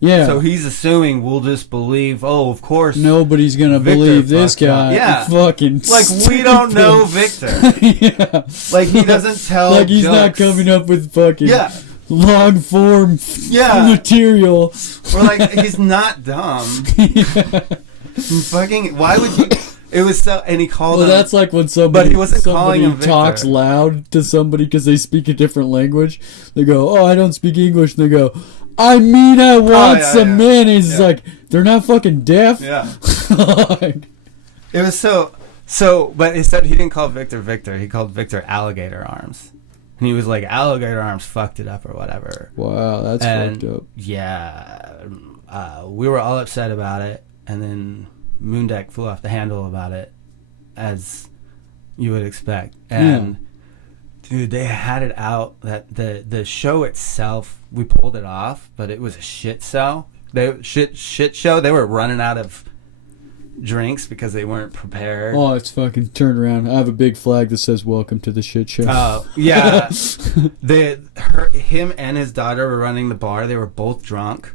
Yeah. So he's assuming we'll just believe, oh, of course. Nobody's gonna Victor believe this fucked up. guy. Yeah. Fucking Like, we don't know Victor. Yeah. Like, he doesn't tell Like, he's not jokes. coming up with fucking Yeah. long form Yeah. material. We're like, he's not dumb. Fucking, why would you? It was so, and he called Well, him. that's like when somebody, But he wasn't calling him Victor. talks loud to somebody because they speak a different language. They go, "Oh, I don't speak English." And they go, "I mean, I want some mayonnaise." It's Yeah. like they're not fucking deaf. Yeah. Like, It was so, but instead he didn't call Victor Victor. He called Victor Alligator Arms. And he was like, Alligator Arms fucked it up or whatever. wow, that's And fucked up. yeah, we were all upset about it. And then Moondeck flew off the handle about it, as you would expect. And dude, they had it out that the show itself, we pulled it off, but it was a shit show. Shit show. They were running out of drinks because they weren't prepared. Oh, it's fucking turned around. I have a big flag that says "Welcome to the shit show." Oh, yeah. Him and his daughter were running the bar. They were both drunk.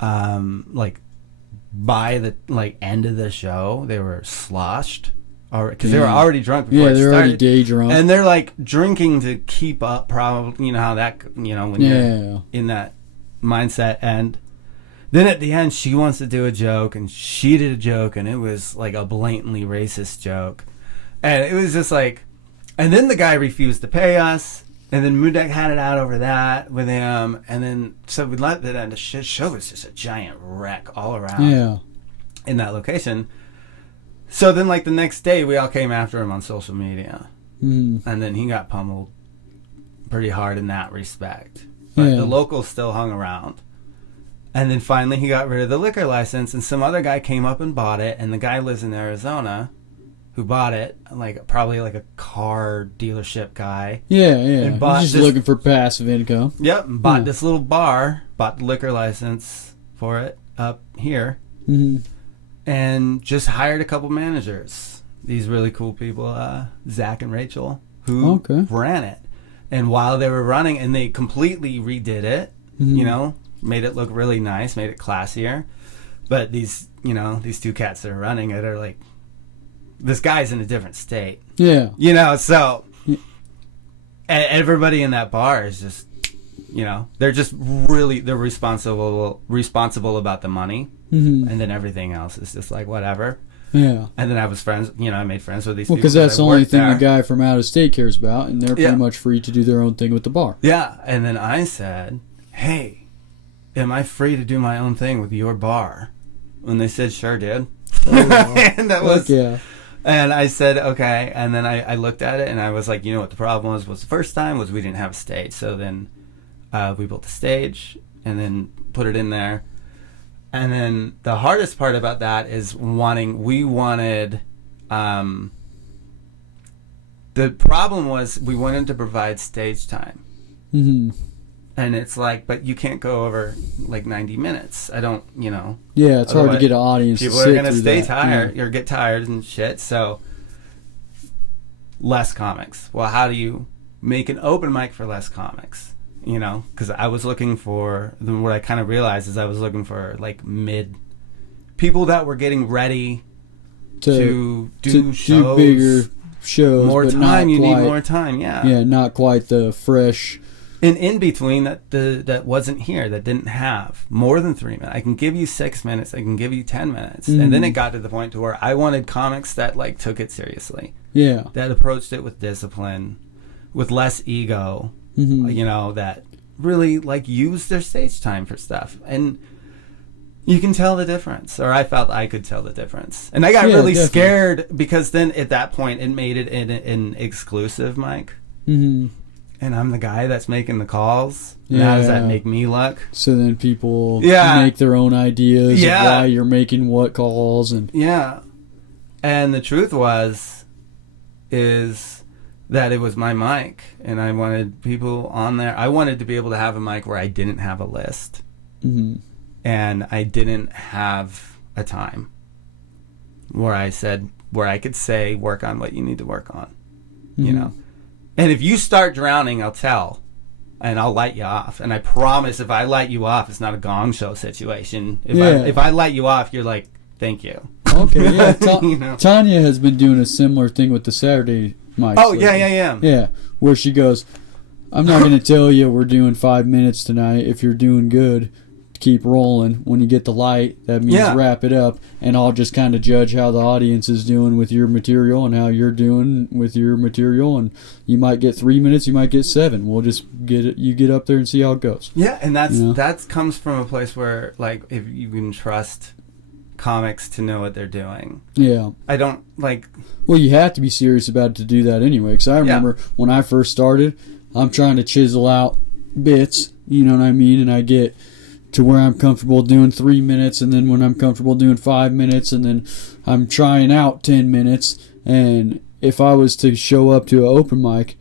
Like by the end of the show, they were sloshed, because they were already drunk before Yeah, it they're already started. day drunk. And they're like drinking to keep up. Probably, you know how that, when you're in that mindset. And then at the end, she wants to do a joke, and she did a joke, and it was like a blatantly racist joke. And it was just like, and then the guy refused to pay us, and then Moondeck had it out over that with him, and then so we let it end. The show was just a giant wreck all around in that location. So then, like, the next day, we all came after him on social media, and then he got pummeled pretty hard in that respect. But the locals still hung around. And then finally he got rid of the liquor license, and some other guy came up and bought it, and the guy lives in Arizona who bought it, like probably like a car dealership guy. Yeah. And bought He's just this- looking for passive income. Yep, bought this little bar, bought the liquor license for it up here, and just hired a couple managers. These really cool people, Zach and Rachel, who ran it. And while they were running, and they completely redid it, you know, made it look really nice, made it classier. But these two cats that are running it are like, this guy's in a different state. Yeah. You know, so everybody in that bar is just, they're just really, they're responsible about the money. And then everything else is just like, whatever. Yeah. And then I was friends, I made friends with these Well, people. because that's the only thing there. the guy from out of state cares about, and they're pretty much free to do their own thing with the bar. Yeah. And then I said, hey, am I free to do my own thing with your bar? And they said, sure, dude. And that was, and I said, okay. And then I looked at it, and I was like, you know what the problem was the first time was we didn't have a stage. So then we built a stage and then put it in there. And then the hardest part about that is we wanted, the problem was we wanted to provide stage time. And it's like, but you can't go over like 90 minutes. I don't, Yeah, it's hard to get an audience. People to are sit going to through stay that. tired or get tired and shit. So less comics. Well, how do you make an open mic for less comics? Because I was looking for, what I kind of realized is I was looking for like people that were getting ready to do shows. bigger shows. More but time, not you quite, need more time, yeah. Yeah, not quite the fresh. And in between that wasn't here, that didn't have more than 3 minutes. I can give you 6 minutes, I can give you 10 minutes. And then it got to the point to where I wanted comics that like took it seriously. Yeah. That approached it with discipline, with less ego, you know, that really like used their stage time for stuff. And you can tell the difference, or I felt I could tell the difference. And I got really scared because then at that point it made it an exclusive mic. Mm-hmm. And I'm the guy that's making the calls. Yeah. How does that make me look? So then people make their own ideas of why you're making what calls. And And the truth is that it was my mic. And I wanted people on there. I wanted to be able to have a mic where I didn't have a list. Mm-hmm. And I didn't have a time. Where I could say, work on what you need to work on. Mm-hmm. You know? And if you start drowning, I'll tell, and I'll light you off. And I promise, if I light you off, it's not a Gong Show situation. If I light you off, you're like, thank you. Okay, yeah. You know? Tanya has been doing a similar thing with the Saturday mics. Oh, yeah. Yeah, where she goes, I'm not going to tell you we're doing 5 minutes tonight. If you're doing good, keep rolling. When you get the light, that means wrap it up, and I'll just kind of judge how the audience is doing with your material and how you're doing with your material, and you might get 3 minutes, you might get 7. We'll just get up there and see how it goes. Yeah, and that comes from a place where, like, if you can trust comics to know what they're doing. Yeah. I don't, like... Well, you have to be serious about it to do that anyway, because I remember when I first started, I'm trying to chisel out bits, you know what I mean, and I get to where I'm comfortable doing 3 minutes, and then when I'm comfortable doing 5 minutes, and then I'm trying out 10 minutes. And if I was to show up to an open mic,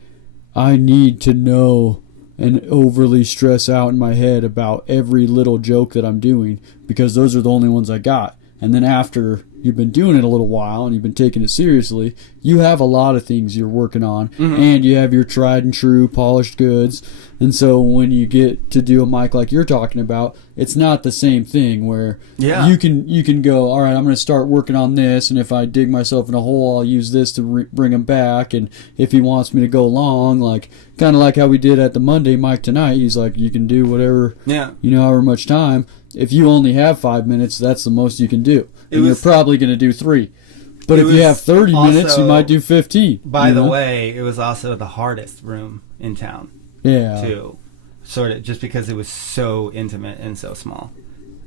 I need to know and overly stress out in my head about every little joke that I'm doing, because those are the only ones I got. And then after you've been doing it a little while and you've been taking it seriously, you have a lot of things you're working on, and you have your tried and true polished goods. And so when you get to do a mic like you're talking about, it's not the same thing where you can go, all right, I'm going to start working on this, and if I dig myself in a hole, I'll use this to bring him back. And if he wants me to go long, like kind of like how we did at the Monday mic tonight, he's like, you can do whatever, however much time. If you only have 5 minutes, that's the most you can do. And you're probably going to do 3. But if you have 30 minutes, you might do 15. By the way, it was also the hardest room in town. Yeah. Too. Sort of, just because it was so intimate and so small.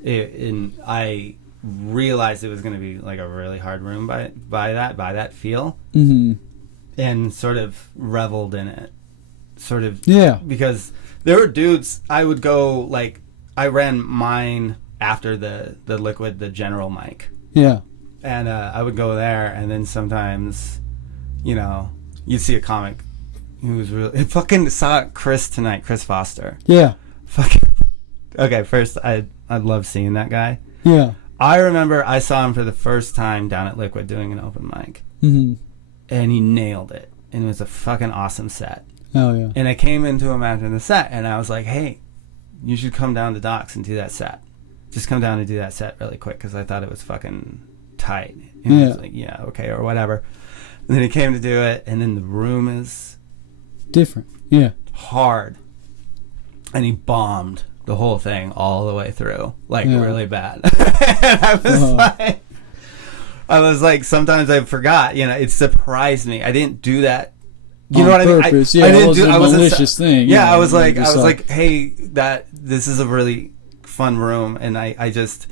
And I realized it was going to be like a really hard room by that feel. Mm-hmm. And sort of reveled in it. Sort of. Yeah. Because there were dudes, I would go, like, I ran mine after the Liquid, the general mic. Yeah. And I would go there, and then sometimes, you'd see a comic who was really... I fucking saw Chris tonight, Chris Foster. Yeah. Fucking... Okay, first, I love seeing that guy. Yeah. I remember I saw him for the first time down at Liquid doing an open mic. Mm-hmm. And he nailed it. And it was a fucking awesome set. Oh, yeah. And I came into him after the set, and I was like, hey, you should come down to Doc's and do that set. Just come down and do that set really quick, because I thought it was fucking tight. And he was like, yeah, okay, or whatever. And then he came to do it, and then the room is... different. Yeah. Hard. And he bombed the whole thing all the way through. Like, really bad. And I was like, sometimes I forgot, it surprised me. I didn't do that. You know what purpose. I mean? I didn't do it. It was a malicious thing. Yeah, I was like, hey, this is a really fun room, and I just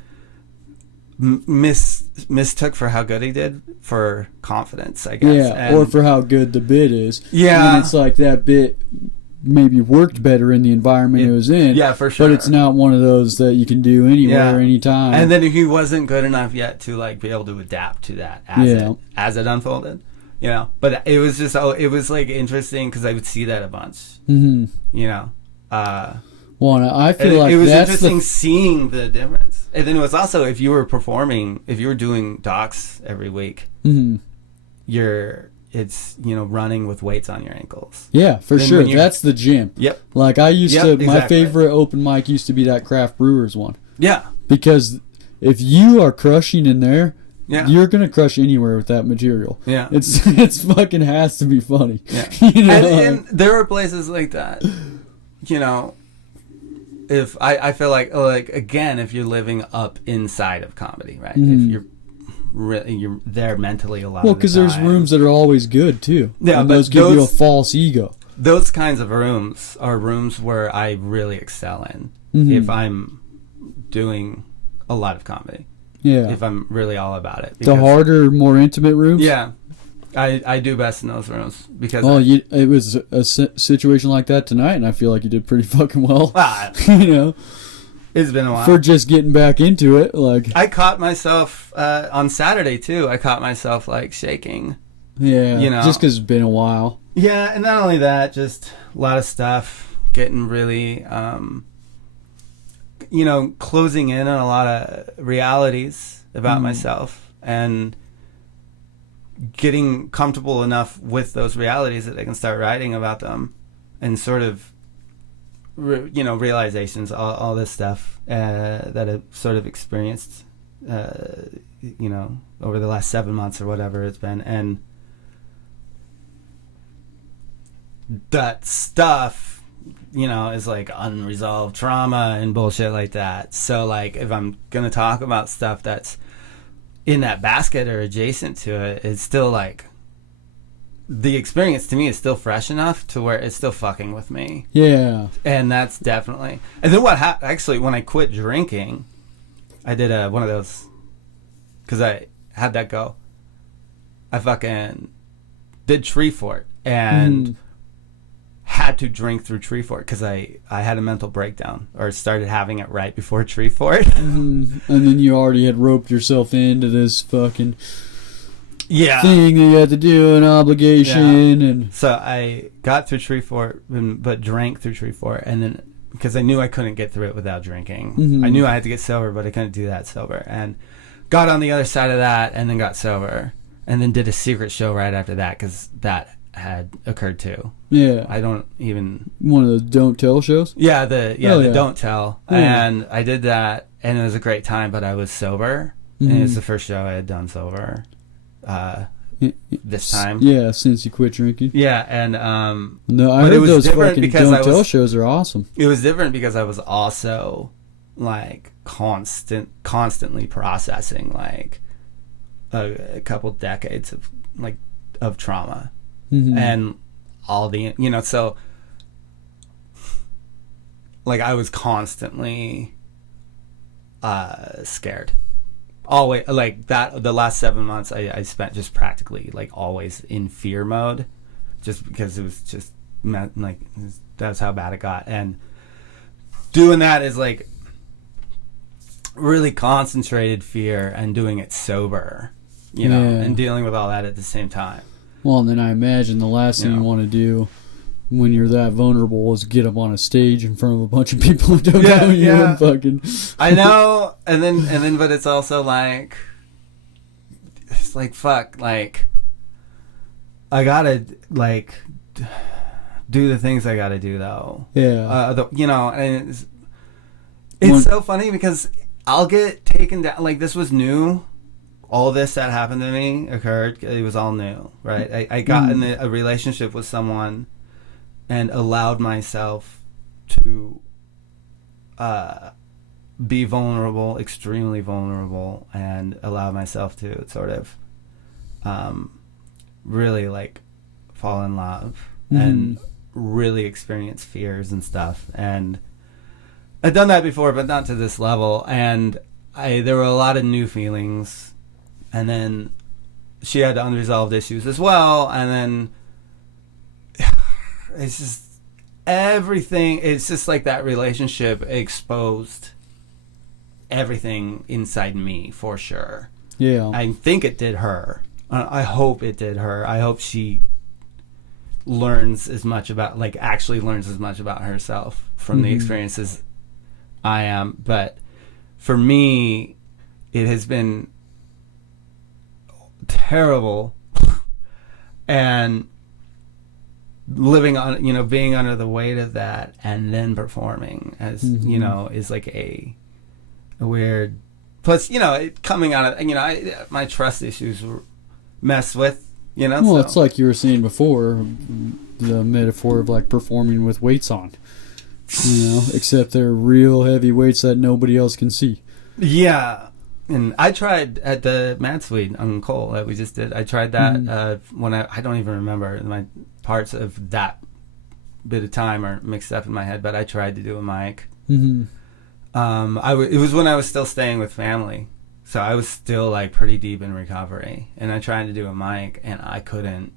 mistook for how good he did for confidence, I guess. Yeah, or for how good the bit is. Yeah. And it's like that bit maybe worked better in the environment it was in. Yeah, for sure. But it's not one of those that you can do anywhere, anytime. And then he wasn't good enough yet to like be able to adapt to that as it unfolded. But it was just it was like interesting because I would see that a bunch. Mm-hmm. Well, I feel like it was interesting seeing the difference. And then it was also if you were doing docs every week, mm-hmm. It's running with weights on your ankles. Yeah, for sure. That's the gym. Yep. Like I used to, my favorite open mic used to be that Craft Brewers one. Yeah. Because if you are crushing in there, Yeah. You're gonna crush anywhere with that material. Yeah. It's fucking has to be funny. Yeah. You know, And there are places like that. You know, if I feel like again, if you're living up inside of comedy, right? If you're there mentally a lot. well, because there's rooms that are always good too. Yeah, and but those give you a false ego. Those kinds of rooms are rooms where I really excel in. If I'm doing a lot of comedy. Yeah. If I'm really all about it. The harder, more intimate rooms? Yeah. I do best in those rooms. Because it was a situation like that tonight, and I feel like you did pretty fucking well. You know? It's been a while. For just getting back into it. Like I caught myself, on Saturday too, I caught myself like shaking. Yeah. You know? Just because it's been a while. Yeah, and not only that, just a lot of stuff, getting really... closing in on a lot of realities about myself and getting comfortable enough with those realities that I can start writing about them and sort of, realizations, all this stuff that I've sort of experienced, over the last 7 months or whatever it's been. And that stuff... is like unresolved trauma and bullshit like that. So like if I'm gonna talk about stuff that's in that basket or adjacent to it, it's still like the experience to me is still fresh enough to where it's still fucking with me. Yeah. And that's definitely... And then what actually, when I quit drinking, I did one of those, because I had that go. I fucking did Tree Fort and had to drink through Tree Fort because I had a mental breakdown, or started having it right before Tree Fort. And then you already had roped yourself into this fucking thing that you had to do, an obligation. And so I got through Tree Fort, but drank through Tree Fort, and then because I knew I couldn't get through it without drinking. I knew I had to get sober, but I couldn't do that sober, and got on the other side of that, and then got sober, and then did a secret show right after that because that had occurred too. Yeah. I don't even... One of those don't tell shows? Yeah, the don't tell. And I did that, and it was a great time, but I was sober. And it was the first show I had done sober this time. Yeah, since you quit drinking. Yeah, and... no, I heard those fucking don't tell was, shows are awesome. It was different because I was also, like, constantly processing, like, a couple decades of trauma. And all the, so like I was constantly scared. Always, like that, the last 7 months I spent just practically like always in fear mode, just because it was just like that's how bad it got. And doing that is like really concentrated fear and doing it sober, and dealing with all that at the same time. Well, and then I imagine the last thing you want to do when you're that vulnerable is get up on a stage in front of a bunch of people who don't know you and fucking... I know, and then, but it's also like, it's like, fuck, like, I gotta, like, do the things I gotta do, though. Yeah. And it's so funny because I'll get taken down, like, this was new. All this that happened to me occurred. It was all new, right? I got in a relationship with someone and allowed myself to be vulnerable, extremely vulnerable, and allow myself to sort of really like fall in love and really experience fears and stuff. And I'd done that before, but not to this level. And there were a lot of new feelings. And then she had unresolved issues as well. And then it's just everything. It's just like that relationship exposed everything inside me for sure. Yeah. I think it did her. I hope it did her. I hope she learns as much about, like, actually learns as much about herself from the experiences I am. But for me, it has been terrible, and living on, being under the weight of that and then performing as, is like a weird Plus, coming out of, my trust issues were messed with, Well, so. it's like you were saying before, the metaphor of like performing with weights on. Except they're real heavy weights that nobody else can see. Yeah. And I tried at the Mad Swede on Cole that we just did. I tried that when I don't even remember. My parts of that bit of time are mixed up in my head, but I tried to do a mic. Mm-hmm. It was when I was still staying with family. So I was still like pretty deep in recovery. And I tried to do a mic and I couldn't.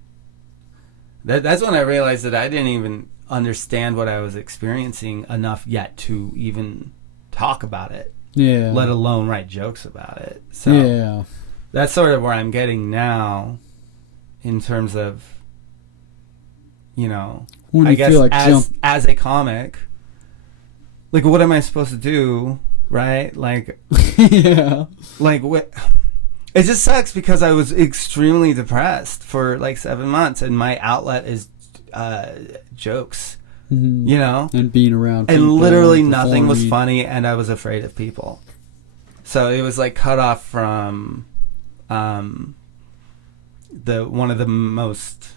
That's when I realized that I didn't even understand what I was experiencing enough yet to even talk about it. Yeah. Let alone write jokes about it. So that's sort of where I'm getting now in terms of, when I you guess feel like as a comic, like what am I supposed to do, right? Like, yeah. Like what? It just sucks because I was extremely depressed for like 7 months and my outlet is jokes. Mm-hmm. And being around people. And literally nothing was funny and I was afraid of people. So it was like cut off from one of the most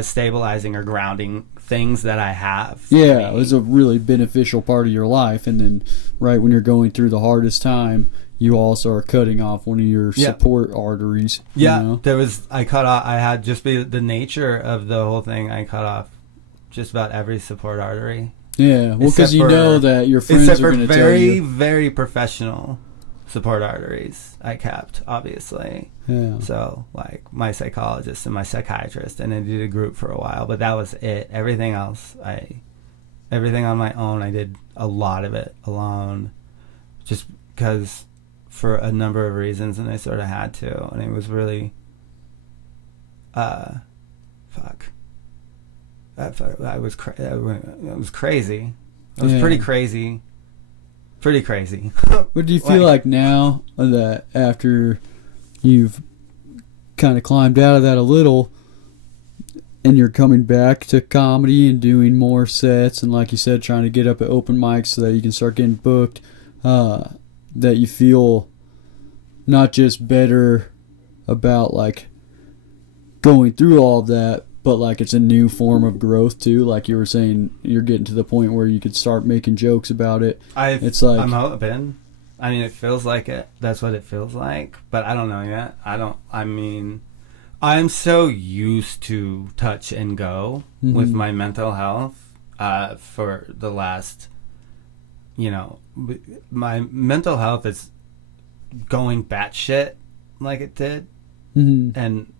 stabilizing or grounding things that I have. Yeah, it was a really beneficial part of your life. And then right when you're going through the hardest time, you also are cutting off one of your support arteries. Yeah, I cut off, I had just the nature of the whole thing, I cut off just about every support artery. Yeah, well, because you know that your friends are going to tell you. Except for very, very professional support arteries I kept, obviously. Yeah. So, like, my psychologist and my psychiatrist, and I did a group for a while, but that was it. Everything else, everything on my own, I did a lot of it alone, just because for a number of reasons, and I sort of had to, and it was really, I was crazy. I was pretty crazy. Pretty crazy. What do you feel like now that after you've kind of climbed out of that a little and you're coming back to comedy and doing more sets and, like you said, trying to get up at open mics so that you can start getting booked, that you feel not just better about like going through all of that, but like it's a new form of growth too. Like you were saying, you're getting to the point where you could start making jokes about it. It's like, I'm hoping. I mean, it feels like it. That's what it feels like. But I don't know yet. I'm so used to touch and go with my mental health for the last, my mental health is going batshit like it did. Mm-hmm. And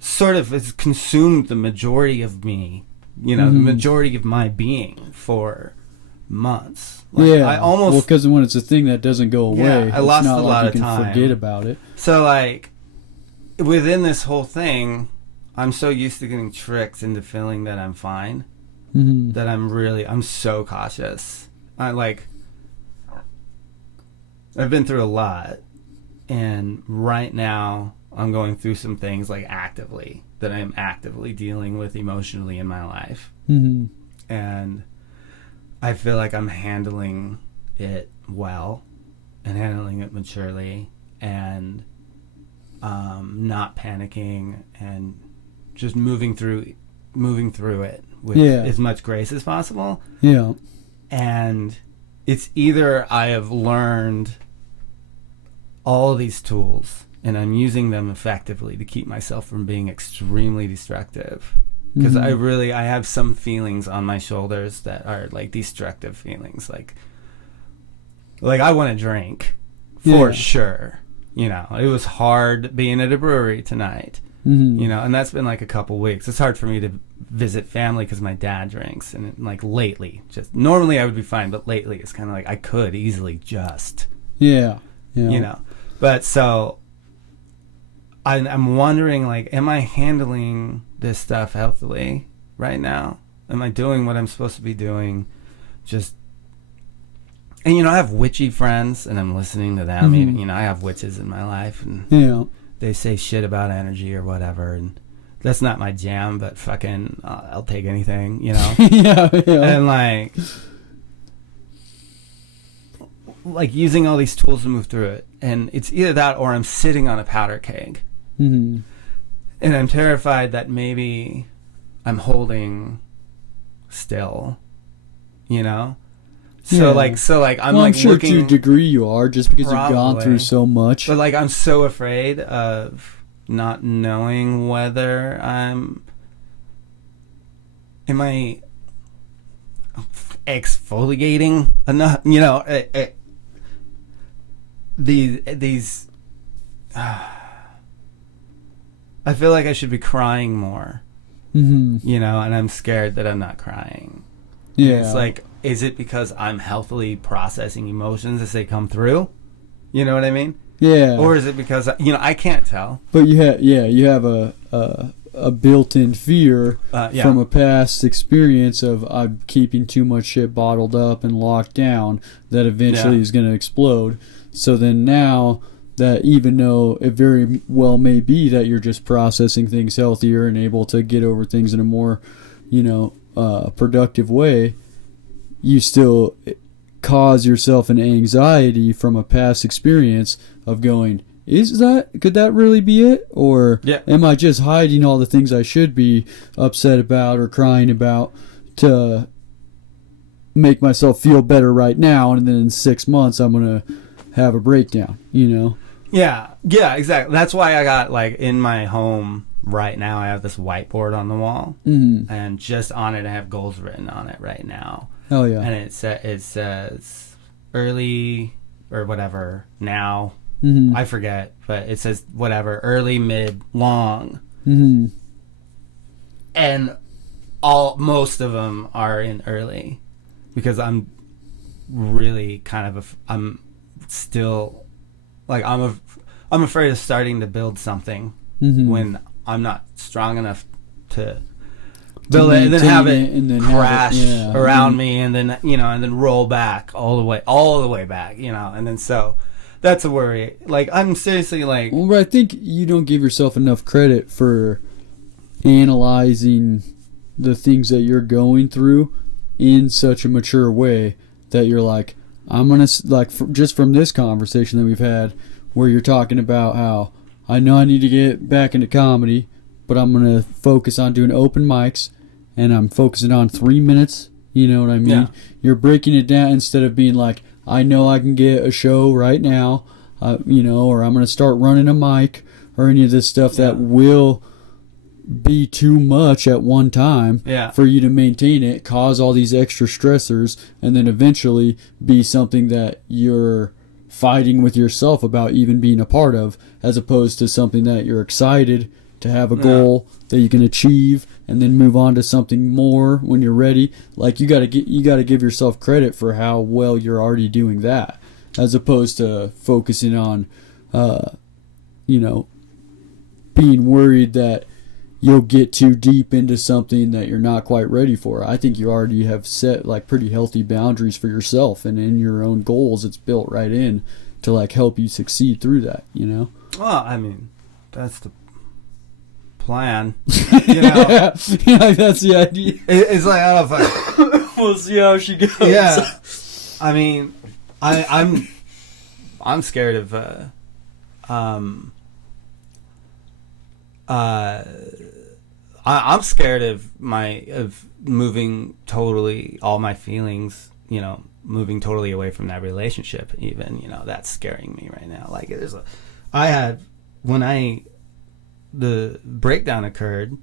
sort of has consumed the majority of me, the majority of my being for months. Like, I almost because when it's a thing that doesn't go away, I lost it's not a lot like you of can time. forget about it. So like within this whole thing, I'm so used to getting tricked into feeling that I'm fine, that I'm so cautious. I've been through a lot, and right now I'm going through some things like that I am actively dealing with emotionally in my life. Mm-hmm. And I feel like I'm handling it well and handling it maturely and not panicking and just moving through it with as much grace as possible. Yeah. And it's either I have learned all these tools and I'm using them effectively to keep myself from being extremely destructive. Because I have some feelings on my shoulders that are like destructive feelings. Like I want to drink for sure. It was hard being at a brewery tonight. And that's been like a couple weeks. It's hard for me to visit family because my dad drinks. And like lately, just normally I would be fine, but lately it's kind of like I could easily just. But so I'm wondering, like, am I handling this stuff healthily right now? Am I doing what I'm supposed to be doing? And I have witchy friends, and I'm listening to them. Even, I have witches in my life, and they say shit about energy or whatever, and that's not my jam. But fucking, I'll take anything, yeah. And like, like using all these tools to move through it, and it's either that or I'm sitting on a powder keg, Mm-hmm. and I'm terrified that maybe I'm holding still, you know. So Yeah. like I'm Well, like I'm sure looking, to a degree you are, just because you've gone Probably. through so much. but like I'm so afraid of not knowing whether am I exfoliating enough, you know, these I feel like I should be crying more, Mm-hmm. you know, and I'm scared that I'm not crying. Yeah. It's like, is it because I'm healthily processing emotions as they come through? You know what I mean? Yeah. Or is it because, you know, I can't tell. But you have a built-in fear Yeah. from a past experience of I'm keeping too much shit bottled up and locked down that eventually Yeah. is going to explode. So then now that even though it very well may be that you're just processing things healthier and able to get over things in a more, productive way, you still cause yourself an anxiety from a past experience of going, could that really be it? Or Yeah. am I just hiding all the things I should be upset about or crying about to make myself feel better right now, and then in 6 months I'm going to have a breakdown, you know? Yeah, exactly. That's why I got, like, in my home right now, I have this whiteboard on the wall, Mm-hmm. and just on it I have goals written on it right now. Hell yeah. And it says early or whatever now. Mm-hmm. I forget, but it says whatever, early, mid, long. Mm-hmm. And most of them are in early, because I'm really kind of I'm still like I'm afraid of starting to build something Mm-hmm. when I'm not strong enough to build it and then have it and then crash yeah. around Mm-hmm. me, and then and then roll back all the way back, and then so that's a worry. Like, I'm seriously like, Well, but I think you don't give yourself enough credit for analyzing the things that you're going through in such a mature way that you're like, I'm gonna just from this conversation that we've had, where you're talking about how I know I need to get back into comedy, but I'm gonna focus on doing open mics, and I'm focusing on 3 minutes. You know what I mean? Yeah. You're breaking it down instead of being like, I know I can get a show right now, or I'm going to start running a mic, or any of this stuff that will be too much at one time for you to maintain it, cause all these extra stressors, and then eventually be something that you're fighting with yourself about even being a part of, as opposed to something that you're excited to have a goal that you can achieve and then move on to something more when you're ready. Like, you got to give yourself credit for how well you're already doing that, as opposed to focusing on being worried that you'll get too deep into something that you're not quite ready for. I think you already have set like pretty healthy boundaries for yourself, and in your own goals it's built right in to like help you succeed through that, Well, I mean, that's the plan. Yeah, that's the idea. It's like, I don't know if We'll see how she goes. yeah. I mean, I'm scared of I'm scared of moving totally all my feelings, moving totally away from that relationship. Even, that's scaring me right now. Like, when the breakdown occurred,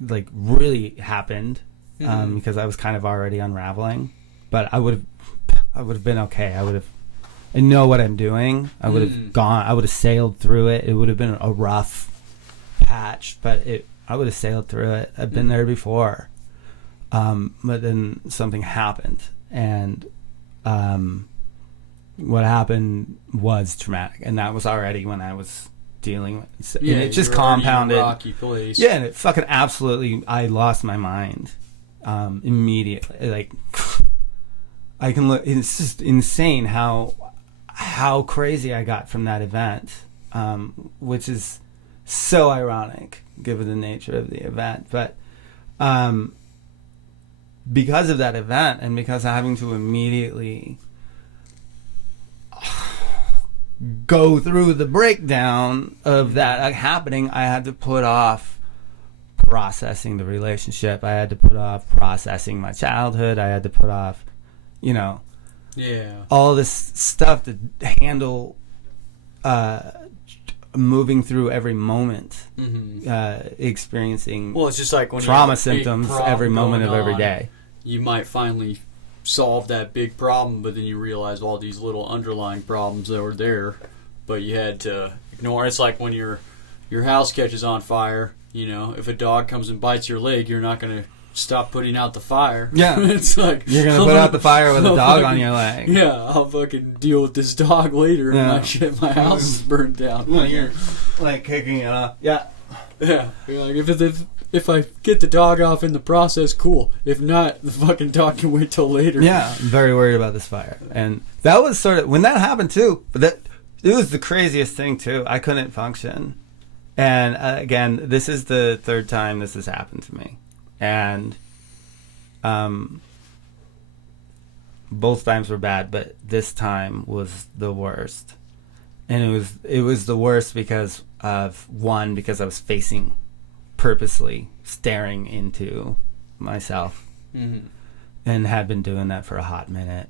like really happened, because I was kind of already unraveling, but I would have been okay. I know what I'm doing. I would have sailed through it. It would have been a rough patch, but I would have sailed through it. I've been there before. But then something happened, and what happened was traumatic, and that was already when I was dealing with it. Yeah, And it just you're already in a compounded. rocky place. Yeah, and it fucking absolutely, I lost my mind immediately. Like, I can look, it's just insane how crazy I got from that event, which is so ironic given the nature of the event. But because of that event, and because having to immediately go through the breakdown of that happening, I had to put off processing the relationship. I had to put off processing my childhood. I had to put off, all this stuff to handle moving through every moment, experiencing it's just like when trauma symptoms every moment of every day. You might finally solve that big problem, but then you realize all these little underlying problems that were there, but you had to ignore. It's like when your house catches on fire. If a dog comes and bites your leg, you're not going to stop putting out the fire. Yeah. It's like, you're going to put out the fire with a dog on your leg. Yeah, I'll fucking deal with this dog later and my house is burned down. Well, you're like kicking it off. Yeah. Yeah. Like if I get the dog off in the process, cool. If not, the fucking dog can wait till later. Yeah, I'm very worried about this fire. And that was sort of, when that happened too, it was the craziest thing too. I couldn't function. And again, this is the third time this has happened to me. And both times were bad, but this time was the worst. And it was the worst because I was purposely staring into myself, and had been doing that for a hot minute,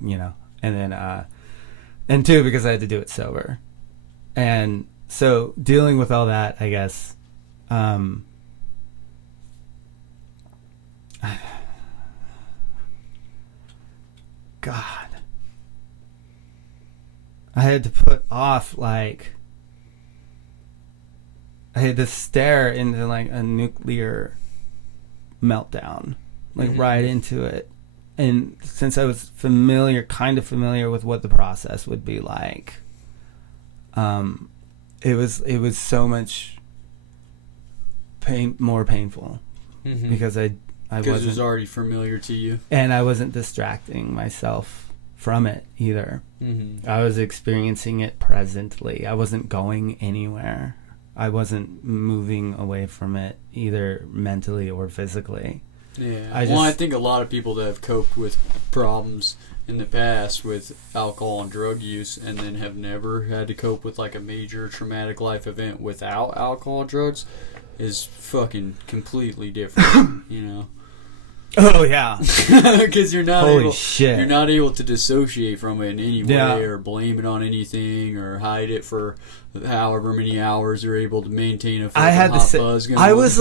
and then and two, because I had to do it sober. And so dealing with all that, I guess, God, I had to put off, like, I had to stare into like a nuclear meltdown, like right into it. And since I was kind of familiar with what the process would be like, it was so much more painful because I wasn't, it was already familiar to you, and I wasn't distracting myself from it either. I was experiencing it presently. I wasn't going anywhere. I wasn't moving away from it either mentally or physically. Yeah. I think a lot of people that have coped with problems in the past with alcohol and drug use and then have never had to cope with like a major traumatic life event without alcohol or drugs is fucking completely different, Oh yeah, because you're not you're not able to dissociate from it in any way or blame it on anything or hide it for however many hours you're able to maintain a fucking buzz going. I was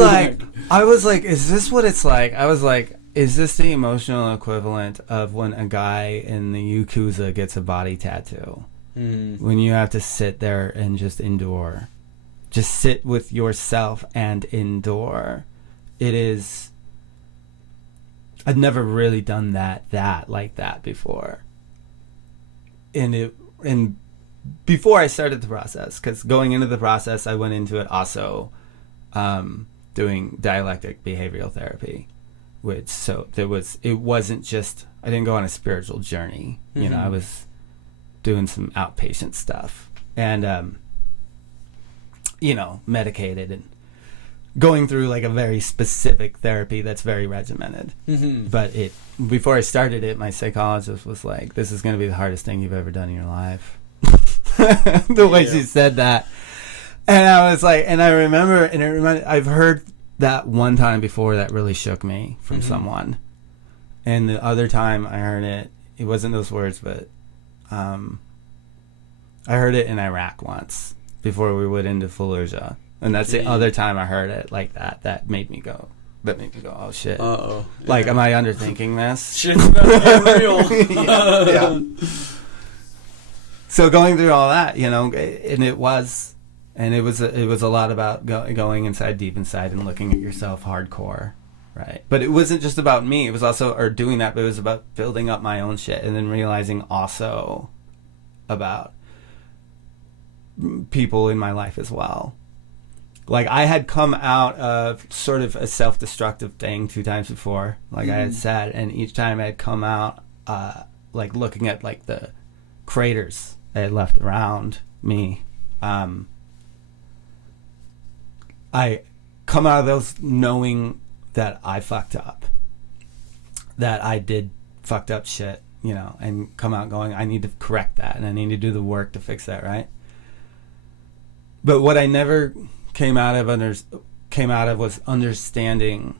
like, is this what it's like? I was like, is this the emotional equivalent of when a guy in the Yakuza gets a body tattoo? When you have to sit there and just endure, just sit with yourself and endure. It is. I'd never really done that like that before. And before I started the process, because going into the process, I went into it also doing dialectic behavioral therapy, it wasn't just, I didn't go on a spiritual journey. I was doing some outpatient stuff and medicated and going through like a very specific therapy that's very regimented. But before I started it, my psychologist was like, this is going to be the hardest thing you've ever done in your life. The way she said that. And I was like, and I remember, I've heard that one time before that really shook me from someone. And the other time I heard it wasn't those words, but I heard it in Iraq once before we went into Fallujah. And that's the other time I heard it like that. That made me go, oh shit. Uh-oh. Like, am I underthinking this? Shit's about to get real. Yeah. So going through all that, and it was a lot about going inside, deep inside, and looking at yourself hardcore, right? But it wasn't just about me. It was also, or doing that, but it was about building up my own shit, and then realizing also about people in my life as well. Like, I had come out of sort of a self-destructive thing 2 times before, like I had said, and each time I had come out, like, looking at, like, the craters I had left around me. I come out of those knowing that I fucked up, that I did fucked up shit, and come out going, I need to correct that, and I need to do the work to fix that, right? But what I never came out of was understanding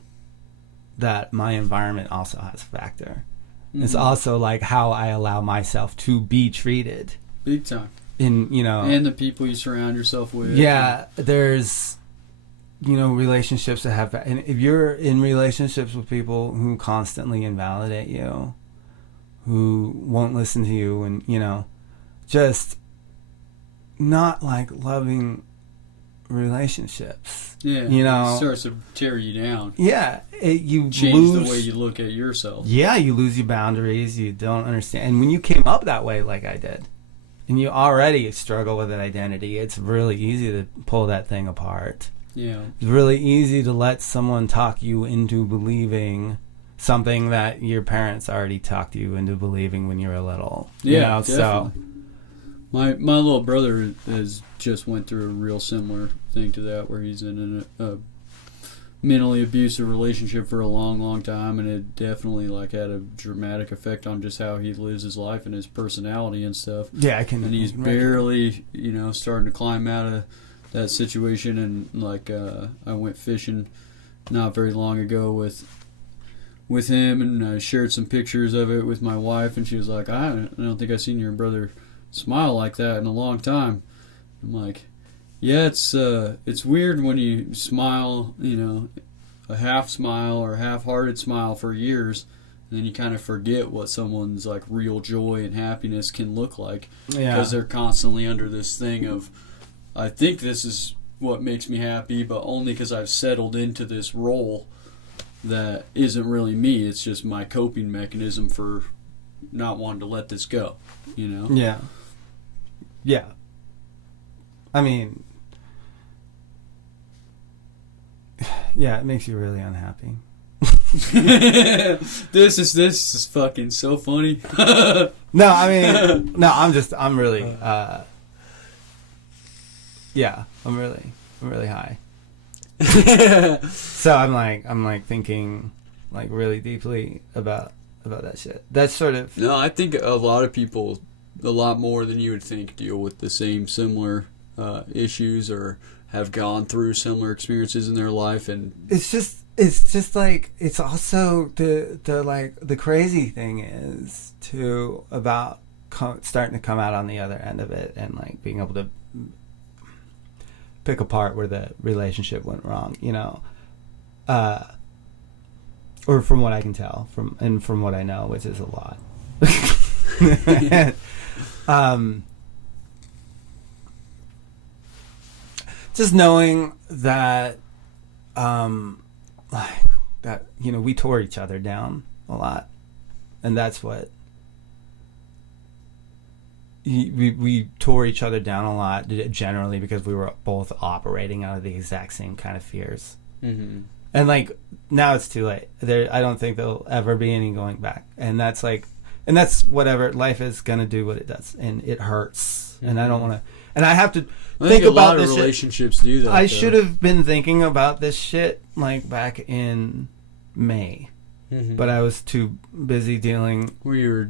that my environment also has a factor. Mm-hmm. It's also like how I allow myself to be treated. Big time. And the people you surround yourself with. Yeah, there's relationships that have, and if you're in relationships with people who constantly invalidate you, who won't listen to you, and just not like loving relationships. Yeah. It starts to tear you down. Yeah. You change lose the way you look at yourself. Yeah, you lose your boundaries. You don't understand. And when you came up that way like I did, and you already struggle with an identity, it's really easy to pull that thing apart. Yeah. It's really easy to let someone talk you into believing something that your parents already talked you into believing when you were little. Yeah, definitely. So my little brother has just went through a real similar thing to that, where he's in a mentally abusive relationship for a long, long time, and it definitely had a dramatic effect on just how he lives his life and his personality and stuff. Yeah, I can. And he's barely, starting to climb out of that situation. And I went fishing not very long ago with him, and I shared some pictures of it with my wife, and she was like, I don't think I've seen your brother smile like that in a long time. I'm like, yeah, it's weird when you smile, a half smile or a half-hearted smile for years, and then you kind of forget what someone's real joy and happiness can look like. Yeah. Because they're constantly under this thing of, I think this is what makes me happy, but only because I've settled into this role that isn't really me. It's just my coping mechanism for not wanting to let this go, Yeah. Yeah. I mean, yeah, it makes you really unhappy. This is fucking so funny. No, I mean, no, I'm really, yeah, I'm really high. So I'm thinking really deeply about that shit. That's sort of. No, I think a lot of people, a lot more than you would think, deal with the similar issues or have gone through similar experiences in their life. And it's just it's also the crazy thing is about starting to come out on the other end of it, and being able to pick apart where the relationship went wrong, or from what I can tell, from what I know, which is a lot. Just knowing that, we tore each other down a lot, and that's what we tore each other down a lot generally because we were both operating out of the exact same kind of fears. Mm-hmm. And now it's too late. I don't think there'll ever be any going back, and that's whatever life is gonna do what it does, and it hurts. Mm-hmm. And I don't want to. And I have to think about this. A lot of relationships do that. I should have been thinking about this shit back in May, mm-hmm. but I was too busy dealing. Where you were,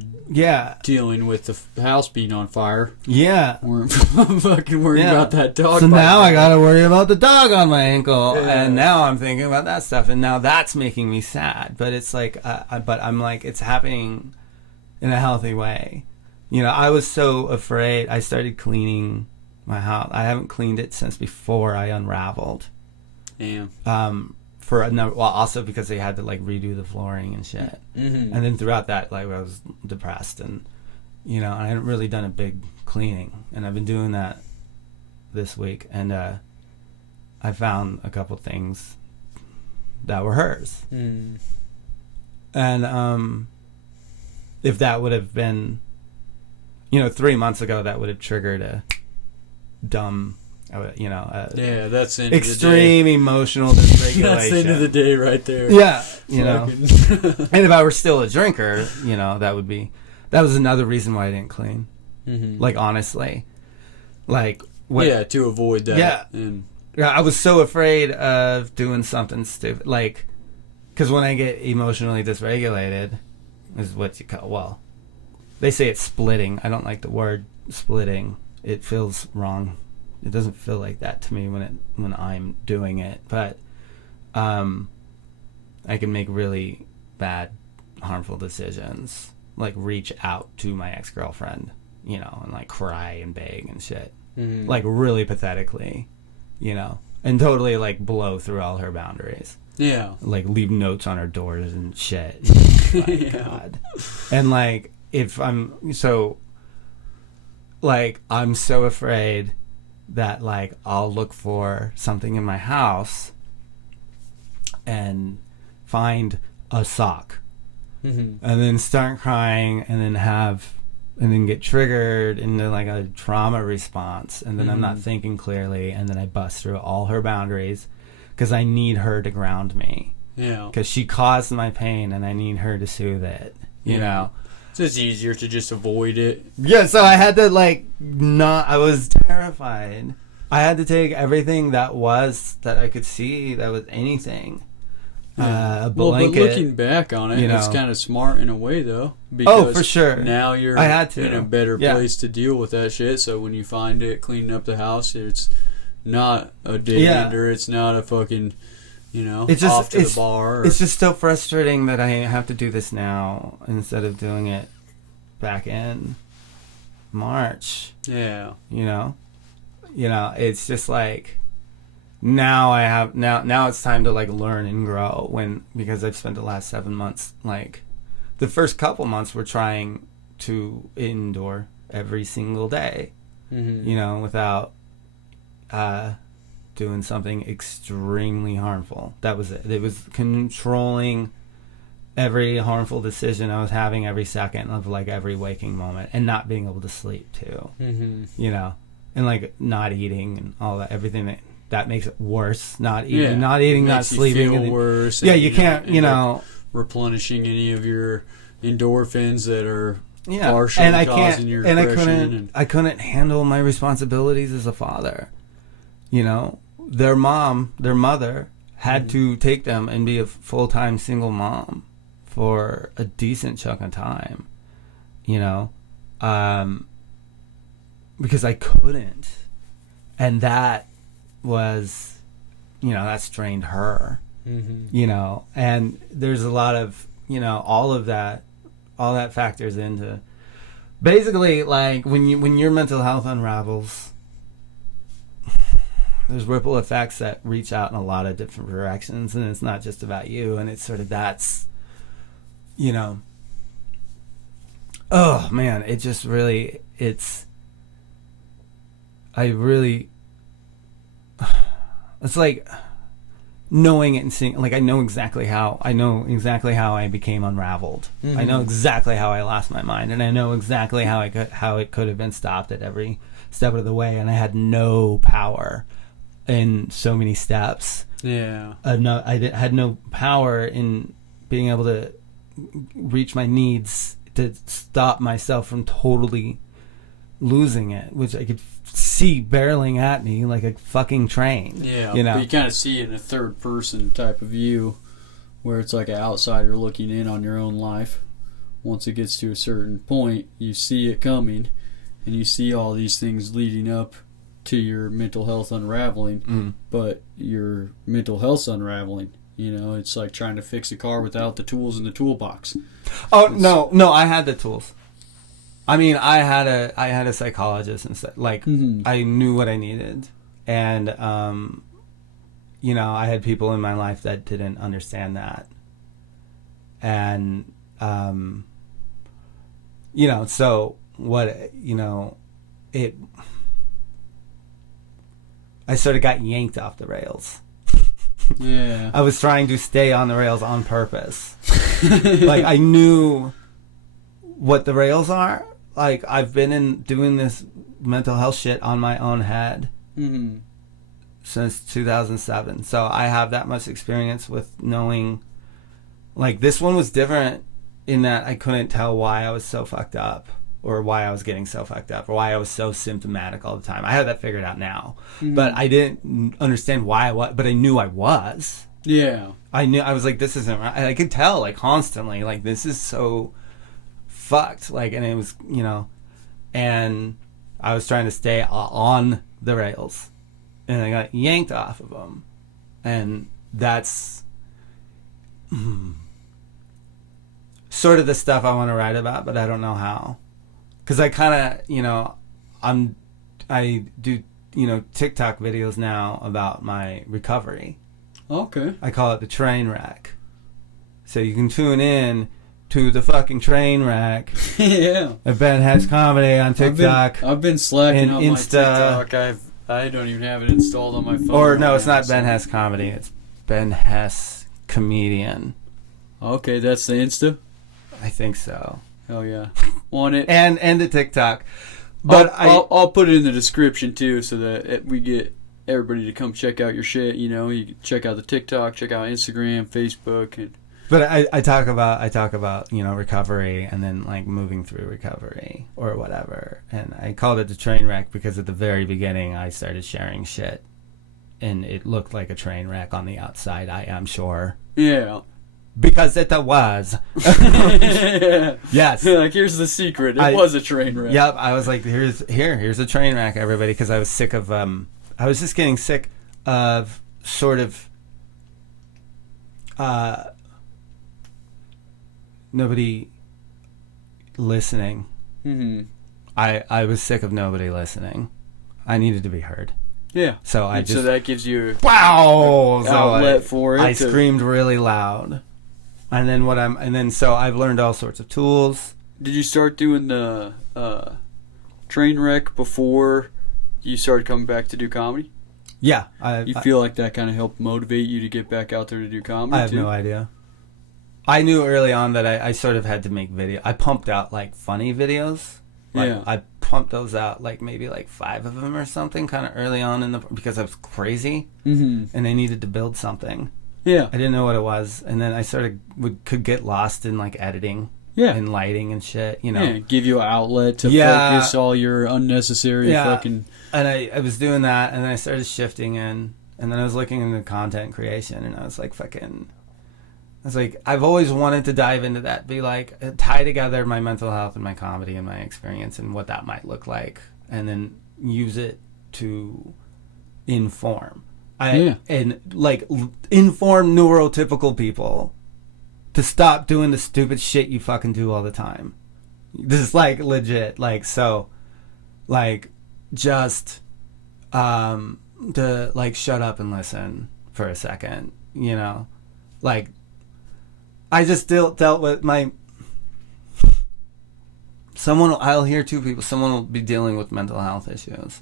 dealing with the house being on fire. Yeah, weren't fucking worried about that dog. So now I got to worry about the dog on my ankle, and now I'm thinking about that stuff, and now that's making me sad. But it's but I'm it's happening in a healthy way. I was so afraid. I started cleaning my house. I haven't cleaned it since before I unraveled. Yeah. Also because they had to redo the flooring and shit. Mm-hmm. And then throughout that, I was depressed, and I hadn't really done a big cleaning, and I've been doing that this week, and I found a couple things that were hers. Mm. And if that would have been 3 months ago, that would have triggered a dumb, that's extreme emotional dysregulation. That's the end of the day right there. Yeah, and if I were still a drinker, that was another reason why I didn't clean. Mm-hmm. Honestly, to avoid that. Yeah, I was so afraid of doing something stupid, because when I get emotionally dysregulated, is what you call they say it's splitting. I don't like the word splitting. It feels wrong. It doesn't feel like that to me when I'm doing it. But I can make really bad, harmful decisions, like reach out to my ex-girlfriend, you know, and like cry and beg and shit, like really pathetically, you know, and totally like blow through all her boundaries. Yeah. Like leave notes on her doors and shit. Like, God. And like if I'm so afraid that like I'll look for something in my house and find a sock and then start crying and then get triggered into like a trauma response, and then I'm not thinking clearly, and then I bust through all her boundaries because I need her to ground me. Yeah. Because she caused my pain and I need her to soothe it, you know? It's just easier to just avoid it. Yeah, so I had to I was terrified. I had to take everything that I could see that was anything. A blanket. Well, but looking back on it, it's kind of smart in a way, though. Because for sure. Now you're in a better place to deal with that shit. So when you find it, cleaning up the house, it's not a day ender. It's not a fucking, off to the bar. It's just so frustrating that I have to do this now instead of doing it back in March. Yeah. It's just like now it's time to learn and grow because I've spent the last 7 months, the first couple months we're trying to indoor every single day, without doing something extremely harmful. That was it. It was controlling every harmful decision I was having every second of every waking moment, and not being able to sleep too. And not eating and all that, everything that makes it worse. Not eating, not sleeping. You feel worse. Yeah, you can't, replenishing any of your endorphins that are partially causing your depression. I couldn't handle my responsibilities as a father. Their mother had to take them and be a full-time single mom for a decent chunk of time. Because I couldn't. And that was, that strained her. And there's a lot of, all that factors into basically when your mental health unravels, there's ripple effects that reach out in a lot of different directions, and it's not just about you, and it's sort of oh man, it just really, it's like knowing it and seeing, I know exactly how I became unraveled. I know exactly how I lost my mind, and I know exactly how it could have been stopped at every step of the way, and I had no power in so many steps. Yeah. I had no power in being able to reach my needs to stop myself from totally losing it, which I could see barreling at me like a fucking train. Yeah, but you kind of see it in a third person type of view, where it's like an outsider looking in on your own life. Once it gets to a certain point, you see it coming, and you see all these things leading up to your mental health unraveling, but your mental health's unraveling. It's like trying to fix a car without the tools in the toolbox. Oh, no, I had the tools. I mean, I had a psychologist and stuff. I knew what I needed, and I had people in my life that didn't understand that, and so what it. I sort of got yanked off the rails. Yeah, I was trying to stay on the rails on purpose. I knew what the rails are. I've been doing this mental health shit on my own head since 2007. So I have that much experience with knowing, this one was different in that I couldn't tell why I was so fucked up, or why I was getting so fucked up, or why I was so symptomatic all the time. I have that figured out now. But I didn't understand why I was, but I knew I was. Yeah. I was this isn't right. I could tell, constantly, this is so fucked. Like, and it was, you know, and I was trying to stay on the rails, and I got yanked off of them, and that's sort of the stuff I want to write about, but I don't know how, because I kind of, you know, I do, you know, TikTok videos now about my recovery. Okay. I call it the train wreck. So you can tune in to the fucking train wreck. Yeah. At Ben Hess Comedy on TikTok. I've been slacking and on Insta. my TikTok. I don't even have it installed on my phone. Or no, right it's now, not Ben Hess Comedy. It's Ben Hess Comedian. Okay, that's the Insta? I think so. Hell yeah. Want it? And the TikTok. But I'll put it in the description too, so that we get everybody to come check out your shit. You know, you can check out the TikTok, check out Instagram, Facebook, and. But I talk about, you know, recovery and then like moving through recovery or whatever. And I called it the train wreck because at the very beginning I started sharing shit and it looked like a train wreck on the outside, I am sure. Yeah. Because it was. Yes. Like, here's the secret. It was a train wreck. Yep. I was like, here's a train wreck, everybody, because I was sick of I was just getting sick of sort of nobody listening. Mm-hmm. I was sick of nobody listening. I needed to be heard. Yeah. So so that gives you wow outlet for it. I screamed really loud. And then so I've learned all sorts of tools. Did you start doing the train wreck before you started coming back to do comedy? Yeah. You feel like that kind of helped motivate you to get back out there to do comedy? I have no idea. I knew early on that I sort of had to make video. I pumped out like funny videos. Like, yeah. I pumped those out like maybe like 5 of them or something kind of early on because I was crazy. Mm-hmm. And I needed to build something. Yeah. I didn't know what it was. And then I sort of could get lost in like editing. Yeah. And lighting and shit, you know. Yeah, give you an outlet to focus all your unnecessary fucking... And I was doing that, and then I started shifting in, and then I was looking into content creation, and I was like, I've always wanted to dive into that, be like, tie together my mental health and my comedy and my experience and what that might look like, and then use it to inform. And like inform neurotypical people to stop doing the stupid shit you fucking do all the time. This is like legit, like, so, like, just to like shut up and listen for a second, you know. Like, I just dealt with I'll hear 2 people. Someone will be dealing with mental health issues,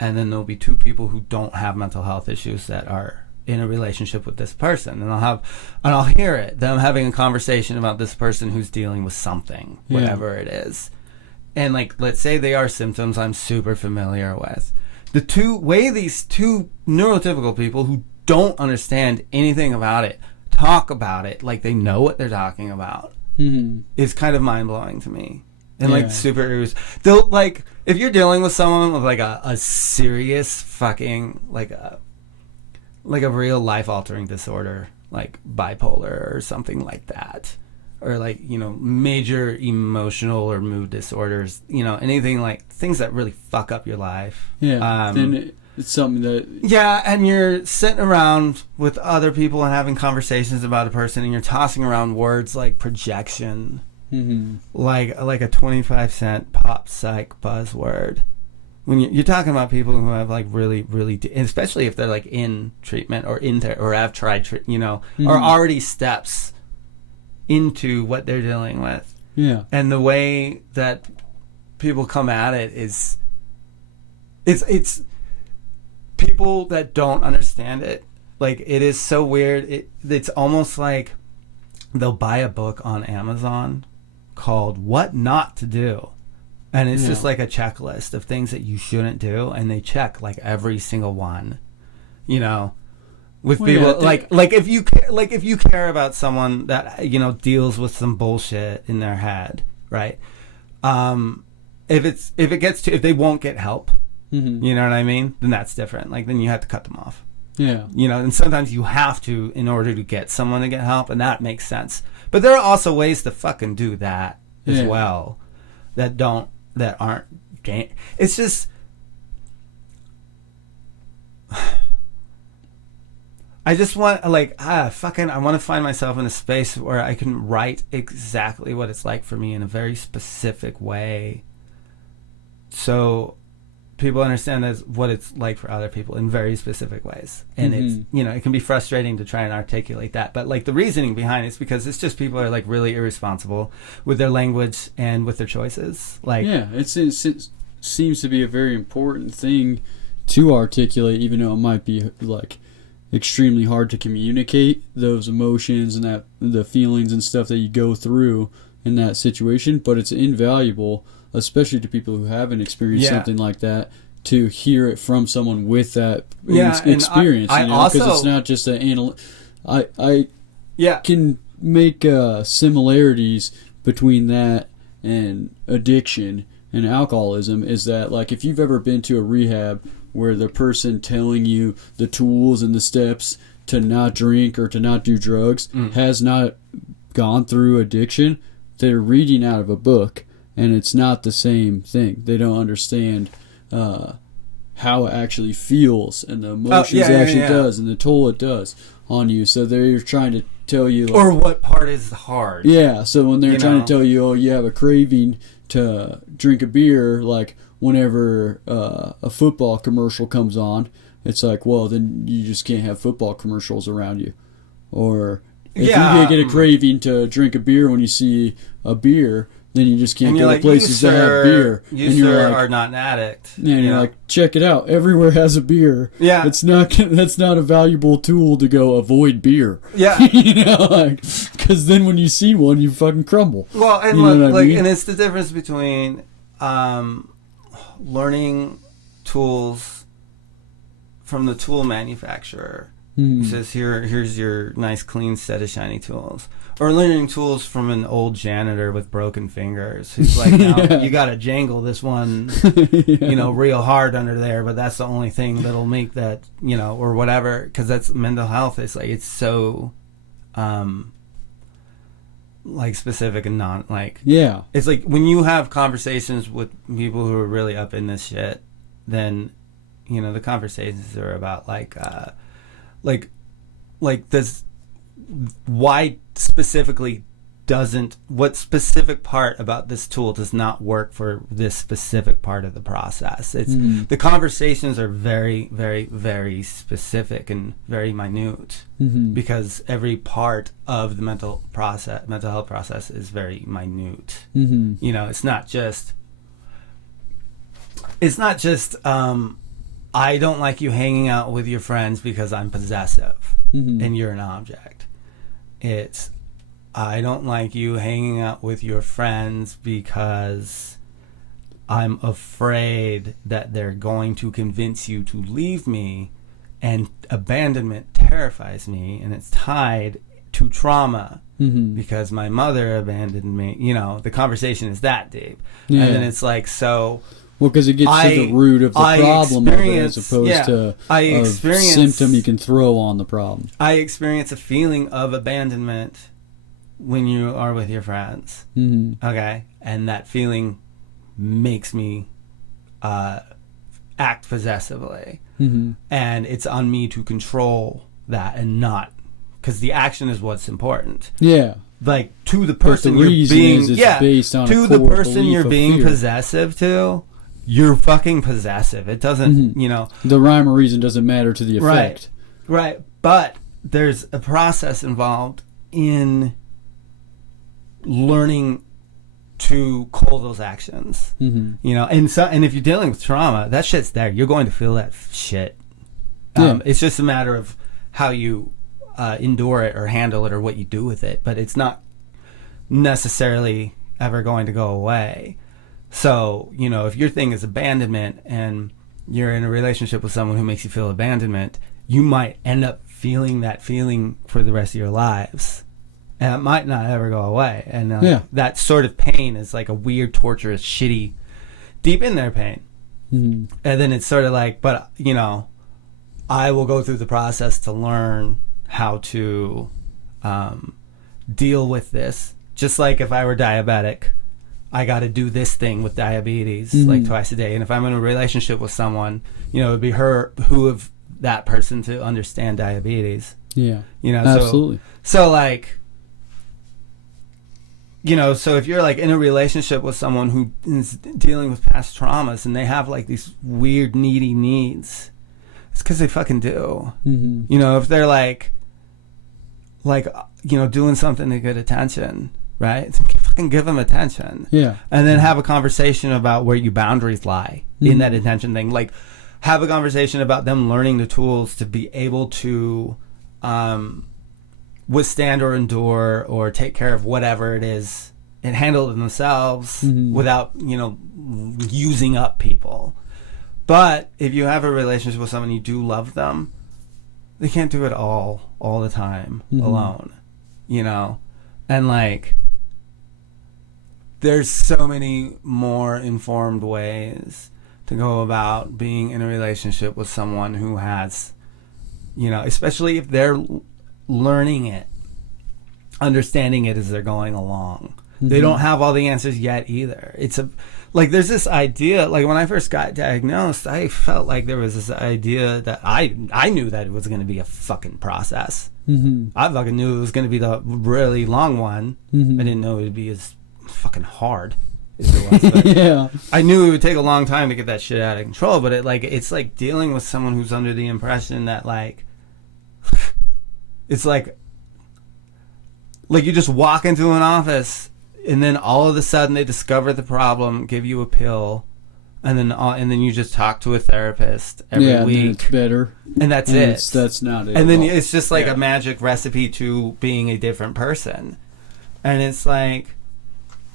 and then there'll be 2 people who don't have mental health issues that are in a relationship with this person, and I'll hear it, them having a conversation about this person who's dealing with something, whatever it is. And like, let's say they are symptoms I'm super familiar with. These 2 neurotypical people who don't understand anything about it talk about it like they know what they're talking about. Mm-hmm. Is kind of mind-blowing to me. And like super, they'll like, if you're dealing with someone with like a serious fucking like a real life-altering disorder, like bipolar or something like that, or like, you know, major emotional or mood disorders, you know, anything like things that really fuck up your life. Yeah. Then it's something that... Yeah, and you're sitting around with other people and having conversations about a person, and you're tossing around words like projection, like a 25-cent pop psych buzzword. When you're talking about people who have like really, especially if they're like in treatment or or have tried, you know, or already steps into what they're dealing with. Yeah. And the way that people come at it is, it's people that don't understand it. Like, it is so weird. It's almost like they'll buy a book on Amazon called What Not to Do. And it's just like a checklist of things that you shouldn't do, and they check like every single one, you know, with people like if you care about someone that, you know, deals with some bullshit in their head, right? If they won't get help, you know what I mean? Then that's different. Like, then you have to cut them off. Yeah. You know, and sometimes you have to in order to get someone to get help, and that makes sense. But there are also ways to fucking do that as well that aren't. It's just. I just want, like, I want to find myself in a space where I can write exactly what it's like for me in a very specific way, so people understand what it's like for other people in very specific ways. And it's, it can be frustrating to try and articulate that, but like the reasoning behind it is because it's just people are like really irresponsible with their language and with their choices. Like, it seems to be a very important thing to articulate, even though it might be like extremely hard to communicate those emotions and that the feelings and stuff that you go through in that situation. But it's invaluable, especially to people who haven't experienced something like that, to hear it from someone with that experience. Because it's not just an I can make similarities between that and addiction and alcoholism. Is that, like, if you've ever been to a rehab where the person telling you the tools and the steps to not drink or to not do drugs has not gone through addiction, they're reading out of a book, and it's not the same thing. They don't understand how it actually feels and the emotions it actually does and the toll it does on you. So they're trying to tell you, like, or what part is hard. Yeah, so when they're trying to tell you, oh, you have a craving to drink a beer, like whenever a football commercial comes on, it's like, well, then you just can't have football commercials around you. Or if you get a craving to drink a beer when you see a beer, then you just can't go to places that have beer. You are not an addict. Yeah, and you're like, check it out. Everywhere has a beer. Yeah. That's not a valuable tool to go avoid beer. Yeah. Because then when you see one, you fucking crumble. Well, and and it's the difference between learning tools from the tool manufacturer. He says, here's your nice clean set of shiny tools. Or learning tools from an old janitor with broken fingers who's like, no, you got to jangle this one, real hard under there, but that's the only thing that'll make that, or whatever, because that's mental health. It's like, it's so, like, specific and non, like, it's like when you have conversations with people who are really up in this shit, then, the conversations are about this, why specifically what specific part about this tool does not work for this specific part of the process. It's the conversations are very, very, very specific and very minute, because every part of the mental health process is very minute. It's not just I don't like you hanging out with your friends because I'm possessive and you're an object. It's, I don't like you hanging out with your friends because I'm afraid that they're going to convince you to leave me, and abandonment terrifies me, and it's tied to trauma because my mother abandoned me. The conversation is that deep. And then it's like, so... Well, because it gets to the root of the problem of it, as opposed to a symptom you can throw on the problem. I experience a feeling of abandonment when you are with your friends. Okay? And that feeling makes me act possessively. And it's on me to control that and not... Because the action is what's important. Yeah. Like, to the person you're being... based on to the person you're being possessive to... You're fucking possessive. It doesn't, The rhyme or reason doesn't matter to the effect. Right. But there's a process involved in learning to call those actions. And if you're dealing with trauma, that shit's there. You're going to feel that shit. It's just a matter of how you endure it or handle it or what you do with it. But it's not necessarily ever going to go away. So, if your thing is abandonment and you're in a relationship with someone who makes you feel abandonment, you might end up feeling that feeling for the rest of your lives. And it might not ever go away. And that sort of pain is like a weird, torturous, shitty, deep in there pain. And then it's sort of like, but, I will go through the process to learn how to deal with this. Just like if I were diabetic I got to do this thing with diabetes like twice a day. And if I'm in a relationship with someone, you know, it'd be who of that person to understand diabetes. Yeah. You know, absolutely. So like, you know, so if you're like in a relationship with someone who is dealing with past traumas and they have like these weird needy needs, it's because they fucking do. You know, if they're like, you know, doing something to get attention, right? Fucking give them attention. Yeah. And then have a conversation about where your boundaries lie in that attention thing. Like, have a conversation about them learning the tools to be able to withstand or endure or take care of whatever it is and handle it themselves without, you know, using up people. But if you have a relationship with someone, you do love them, they can't do it all the time alone, you know? And like, there's so many more informed ways to go about being in a relationship with someone who has, you know, especially if they're learning it, understanding it as they're going along. They don't have all the answers yet either. It's like there's this idea, like when I first got diagnosed, I felt like there was this idea that I knew that it was going to be a fucking process. I fucking knew it was going to be the really long one. I didn't know it would be as fucking hard as it was. But Yeah. I knew it would take a long time to get that shit out of control, but it's like dealing with someone who's under the impression that like it's like you just walk into an office and then all of a sudden they discover the problem, give you a pill, and then you just talk to a therapist every week. And then it's better. And that's it. That's not it. And then it's just like a magic recipe to being a different person. And it's like,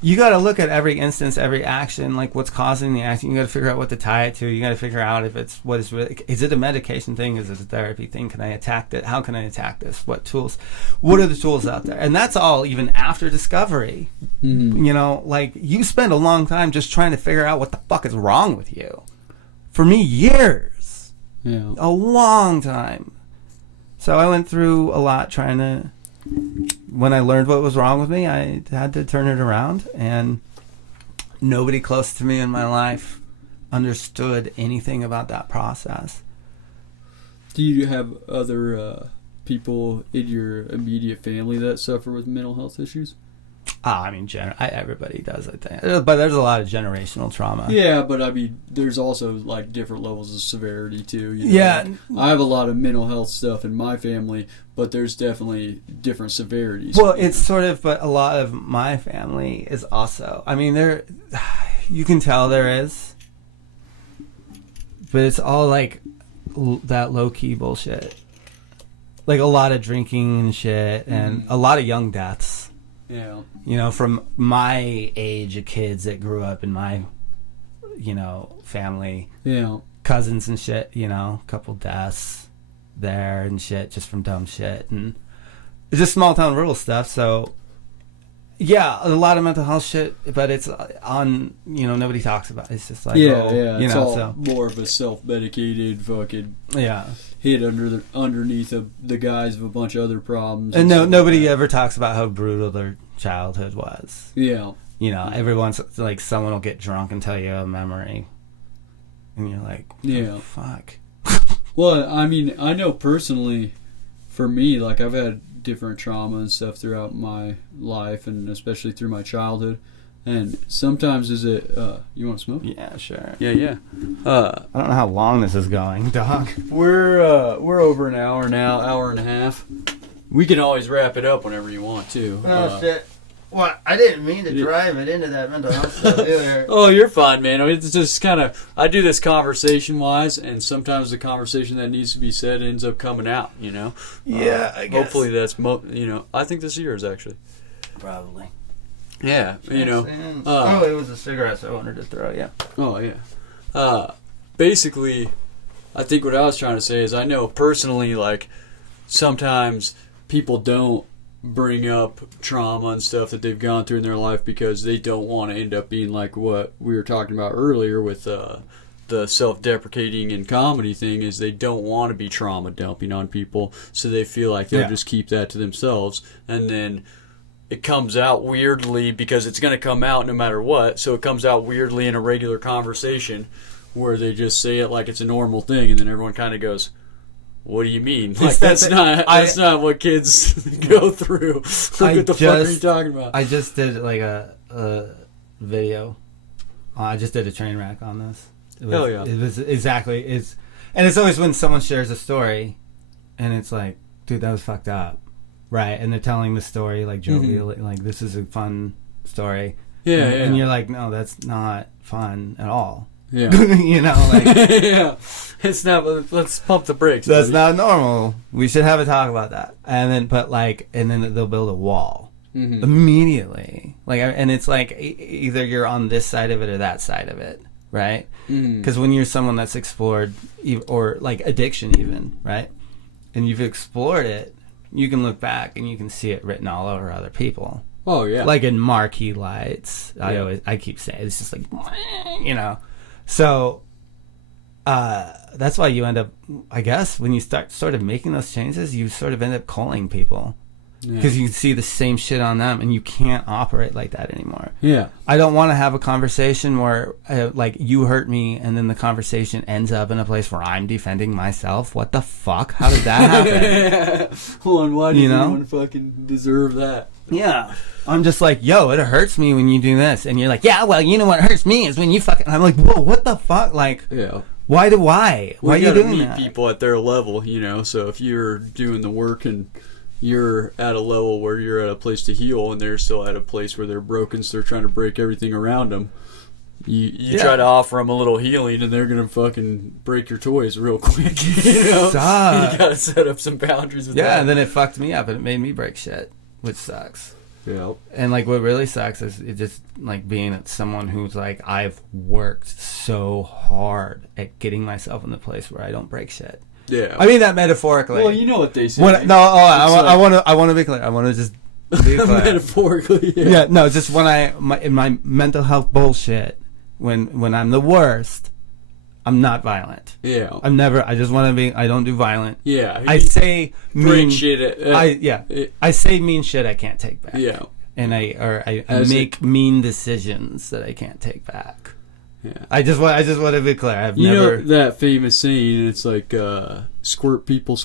you got to look at every instance, every action, like what's causing the action. You got to figure out what to tie it to. You got to figure out if it's what is really, is it a medication thing? Is it a therapy thing? Can I attack it? How can I attack this? What tools? What are the tools out there? And that's all even after discovery. You know, like you spend a long time just trying to figure out what the fuck is wrong with you. For me, years. Yeah. A long time. So I went through a lot trying to, when I learned what was wrong with me, I had to turn it around, and nobody close to me in my life understood anything about that process. Do you have other people in your immediate family that suffer with mental health issues? I mean, everybody does, I think. But there's a lot of generational trauma. Yeah, but I mean, there's also like different levels of severity too. You know? Yeah. Like, I have a lot of mental health stuff in my family, but there's definitely different severities. Well, it's sort of, but a lot of my family is also. I mean, you can tell there is, but it's all like that low key bullshit. Like a lot of drinking and shit, and a lot of young deaths. Yeah. You know, from my age of kids that grew up in my, you know, family. Yeah. Cousins and shit, you know, a couple deaths there and shit just from dumb shit. And it's just small town rural stuff. So, yeah, a lot of mental health shit, but it's on, you know, nobody talks about it. It's just like, yeah. You it's know, all so. more of a self-medicated fucking Yeah. hid underneath of the guise of a bunch of other problems. And nobody ever talks about how brutal their childhood was. Yeah. You know, every once, like, someone will get drunk and tell you a memory. And you're like, yeah. Fuck. Well, I mean, I know personally, for me, like, I've had different trauma and stuff throughout my life, and especially through my childhood. And sometimes is it, you want to smoke? Yeah, sure. Yeah. I don't know how long this is going, dog. We're over an hour now, hour and a half. We can always wrap it up whenever you want to. Oh, shit. Well, I didn't mean to drive it into that mental health stuff either. Oh, you're fine, man. I mean, it's just kind of, I do this conversation-wise, and sometimes the conversation that needs to be said ends up coming out, you know? Yeah, I guess. Hopefully that's, you know, I think this is yours, actually. Probably. Yeah, you know. It was a cigarette, so I wanted to throw, yeah. Oh, yeah. Basically, I think what I was trying to say is I know personally, like, sometimes people don't bring up trauma and stuff that they've gone through in their life because they don't want to end up being like what we were talking about earlier with the self-deprecating and comedy thing, is they don't want to be trauma dumping on people, so they feel like they'll just keep that to themselves. And then it comes out weirdly because it's going to come out no matter what. So it comes out weirdly in a regular conversation where they just say it like it's a normal thing, and then everyone kind of goes, "What do you mean? Like that's not what kids go through. Like, what the fuck are you talking about?" I just did like a video. I just did a train wreck on this. Hell yeah! It was exactly and it's always when someone shares a story, and it's like, dude, that was fucked up, right? And they're telling the story like jovially, like this is a fun story. Yeah, and you're like, no, that's not fun at all. Yeah. You know, like yeah, it's not. Let's pump the brakes. That's buddy. not normal. We should have a talk about that. And then they'll build a wall immediately. Like, and it's like either you're on this side of it or that side of it, right? Because when you're someone that's explored or like addiction, even right, and you've explored it, you can look back and you can see it written all over other people. Oh yeah, like in marquee lights. Yeah. I keep saying it's just like, you know. So that's why you end up, I guess, when you start sort of making those changes, you sort of end up calling people because you see the same shit on them, and you can't operate like that anymore. Yeah, I don't want to have a conversation where like you hurt me, and then the conversation ends up in a place where I'm defending myself. What the fuck? How did that happen? Hold on, why do you anyone fucking deserve that? Yeah. I'm just like, yo, it hurts me when you do this. And you're like, yeah, well, you know what hurts me is when you fucking... I'm like, whoa, what the fuck? Like, yeah. Why? Why are you doing meet that? People at their level, you know. So if you're doing the work and you're at a level where you're at a place to heal and they're still at a place where they're broken, so they're trying to break everything around them, you try to offer them a little healing and they're going to fucking break your toys real quick. You know? You got to set up some boundaries with that. Yeah, and then it fucked me up and it made me break shit, which sucks. Yeah. And like what really sucks is it just like being someone who's like, I've worked so hard at getting myself in the place where I don't break shit. Yeah. I mean that metaphorically. Well, you know what they say. I want to be clear. I want to just be clear. Metaphorically. Yeah. No, just when in my mental health bullshit, when I'm the worst, I'm not violent. Yeah. I just want to be, I don't do violent. Yeah. I say mean shit. I say mean shit I can't take back. Yeah. And I make mean decisions that I can't take back. Yeah. I just want to be clear. I've never... know that famous saying, it's like, squirt people.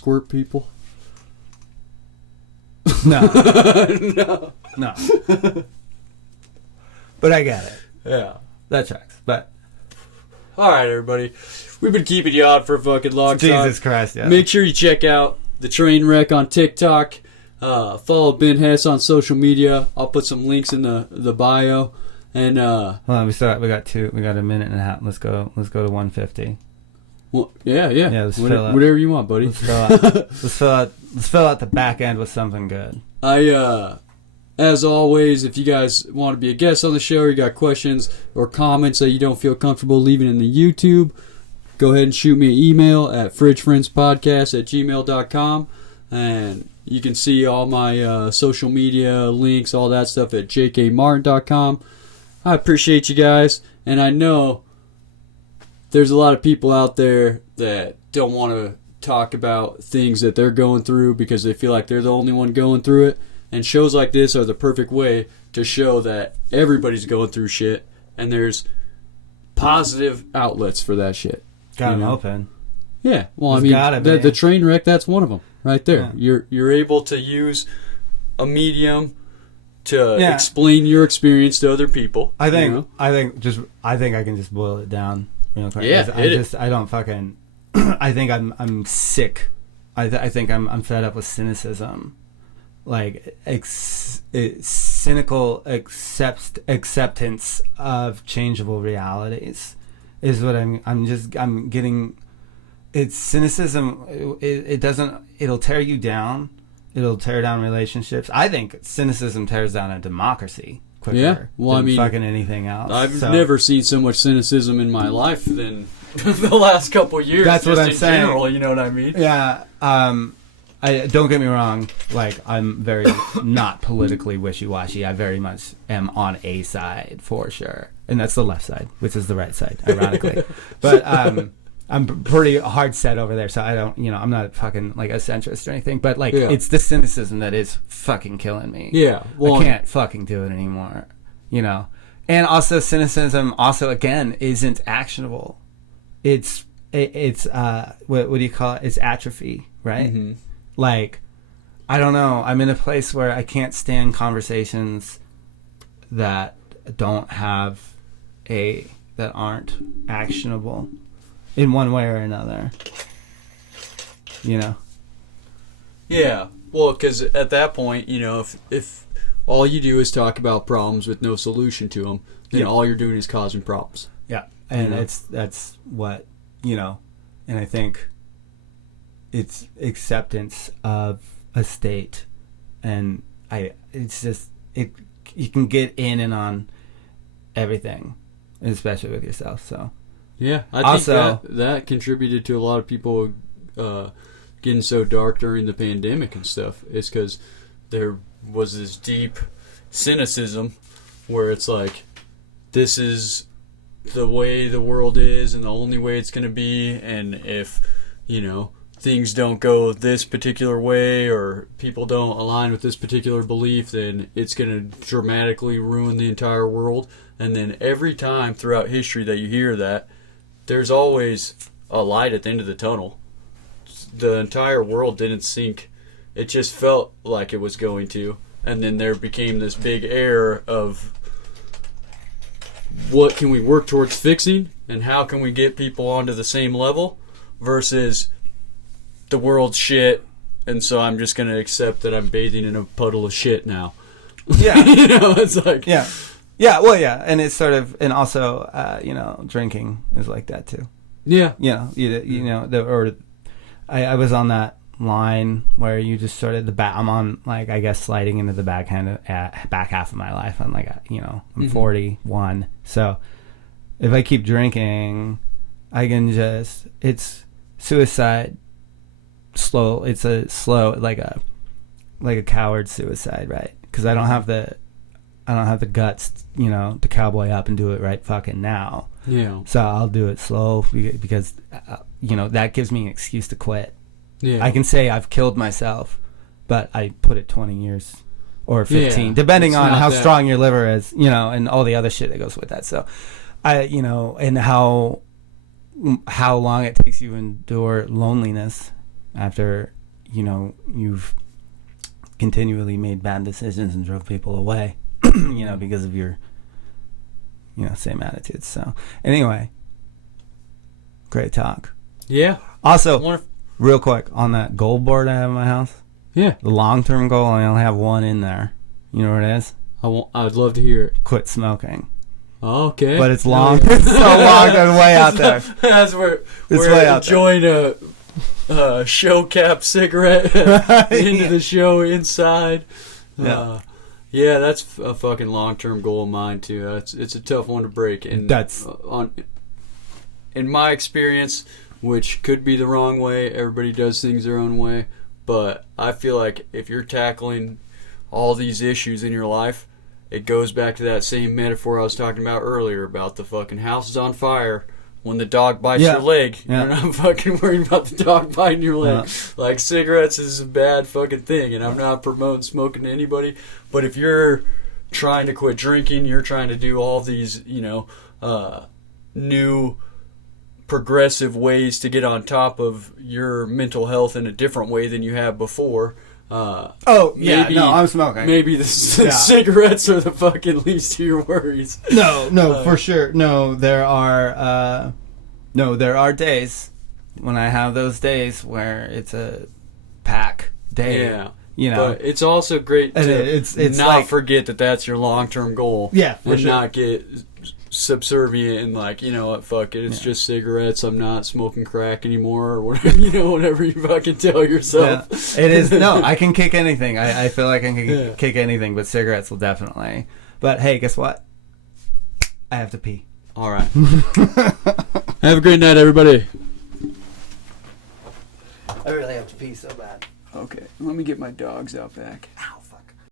No. No. But I get it. Yeah. That tracks. But... All right, everybody. We've been keeping you out for a fucking long time. Jesus Christ, yeah. Make sure you check out the Train Wreck on TikTok. Follow Ben Hess on social media. I'll put some links in the bio. And hold on, we got a minute and a half. Let's go to 150. Well, yeah. Whatever you want, buddy. Let's fill out the back end with something good. As always, if you guys want to be a guest on the show or you got questions or comments that you don't feel comfortable leaving in the YouTube, go ahead and shoot me an email at fridgefriendspodcast@gmail.com. And you can see all my social media links, all that stuff at jkmartin.com. I appreciate you guys. And I know there's a lot of people out there that don't want to talk about things that they're going through because they feel like they're the only one going through it. And shows like this are the perfect way to show that everybody's going through shit and there's positive outlets for that shit. Got them open. Yeah. Well, I mean, the train wreck, that's one of them right there. Yeah. You're able to use a medium to explain your experience to other people. I think I can just boil it down real quick. Yeah. I don't fucking I think I'm sick. I think I'm fed up with cynicism. Like cynical acceptance of changeable realities is what I'm getting. It's cynicism. It'll tear you down. It'll tear down relationships. I think cynicism tears down a democracy quicker than fucking anything else. I've never seen so much cynicism in my life than the last couple of years. That's what I'm saying. General, you know what I mean? Yeah. I don't get me wrong. Like, I'm very not politically wishy-washy. I very much am on a side for sure, and that's the left side, which is the right side, ironically. But I'm pretty hard set over there, so I don't, I'm not fucking like a centrist or anything, but like Yeah. it's the cynicism that is fucking killing me. Yeah, well, I can't fucking do it anymore, And also cynicism also again isn't actionable. It's what do you call it? It's atrophy, right? Mm-hmm. Like I don't know. I'm in a place where I can't stand conversations that that aren't actionable in one way or another. Yeah, well, because at that point, if all you do is talk about problems with no solution to them, then all you're doing is causing problems. Yeah, and that's what and I think it's acceptance of a state, and you can get in and on everything, especially with yourself. So yeah, I think that contributed to a lot of people getting so dark during the pandemic and stuff. It's because there was this deep cynicism where it's like, this is the way the world is and the only way it's going to be, and if things don't go this particular way or people don't align with this particular belief, then it's going to dramatically ruin the entire world. And then every time throughout history that you hear that, there's always a light at the end of the tunnel. The entire world didn't sink. It just felt like it was going to. And then there became this big air of, what can we work towards fixing and how can we get people onto the same level, versus the world's shit and so I'm just going to accept that I'm bathing in a puddle of shit now. Yeah. It's like... Yeah. Yeah, well, yeah. And it's sort of... And also, drinking is like that, too. Yeah. I was on that line where you just sort of... I'm on, like, I guess, sliding into the back half of my life. I'm like, I'm 41. So if I keep drinking, I can just... It's suicide... slow. It's a slow, like a coward suicide, right? Because I don't have the guts, to cowboy up and do it right fucking now. Yeah. So I'll do it slow because that gives me an excuse to quit. Yeah. I can say I've killed myself, but I put it 20 years or 15, Yeah, depending it's on not how that. strong your liver is, and all the other shit that goes with that. So, and how long it takes you to endure loneliness after you've continually made bad decisions and drove people away because of your same attitudes. So anyway, great talk. Yeah. Also, real quick, on that goal board I have in my house, Yeah. the long-term goal, I only have one in there. You know what it is? I'd love to hear it. Quit smoking. Okay. But it's long. It's so long and way out there. That's where way out enjoying a show cap cigarette into the show inside. Yeah, that's a fucking long-term goal of mine too. It's a tough one to break, and That's- in my experience, which could be the wrong way. Everybody does things their own way, but I feel like if you're tackling all these issues in your life, it goes back to that same metaphor I was talking about earlier about the fucking house is on fire when the dog bites your leg. Yeah. You're not fucking worried about the dog biting your leg. Yeah. Like, cigarettes is a bad fucking thing, and I'm not promoting smoking to anybody, but if you're trying to quit drinking, you're trying to do all these, new progressive ways to get on top of your mental health in a different way than you have before. I'm smoking. Maybe the cigarettes are the fucking least of your worries. No, for sure. No, there are days when I have those days where it's a pack day. Yeah. But it's also great to it's not like, forget that that's your long-term goal. Yeah, for and sure. not get subservient and like, you know what, fuck it, it's just cigarettes, I'm not smoking crack anymore, or whatever, whatever you fucking tell yourself. Yeah, it is. No, I can kick anything. I feel like I can kick anything, but cigarettes will definitely. But hey, guess what? I have to pee. All right. Have a great night, everybody. I really have to pee so bad. Okay, let me get my dogs out back. Ow.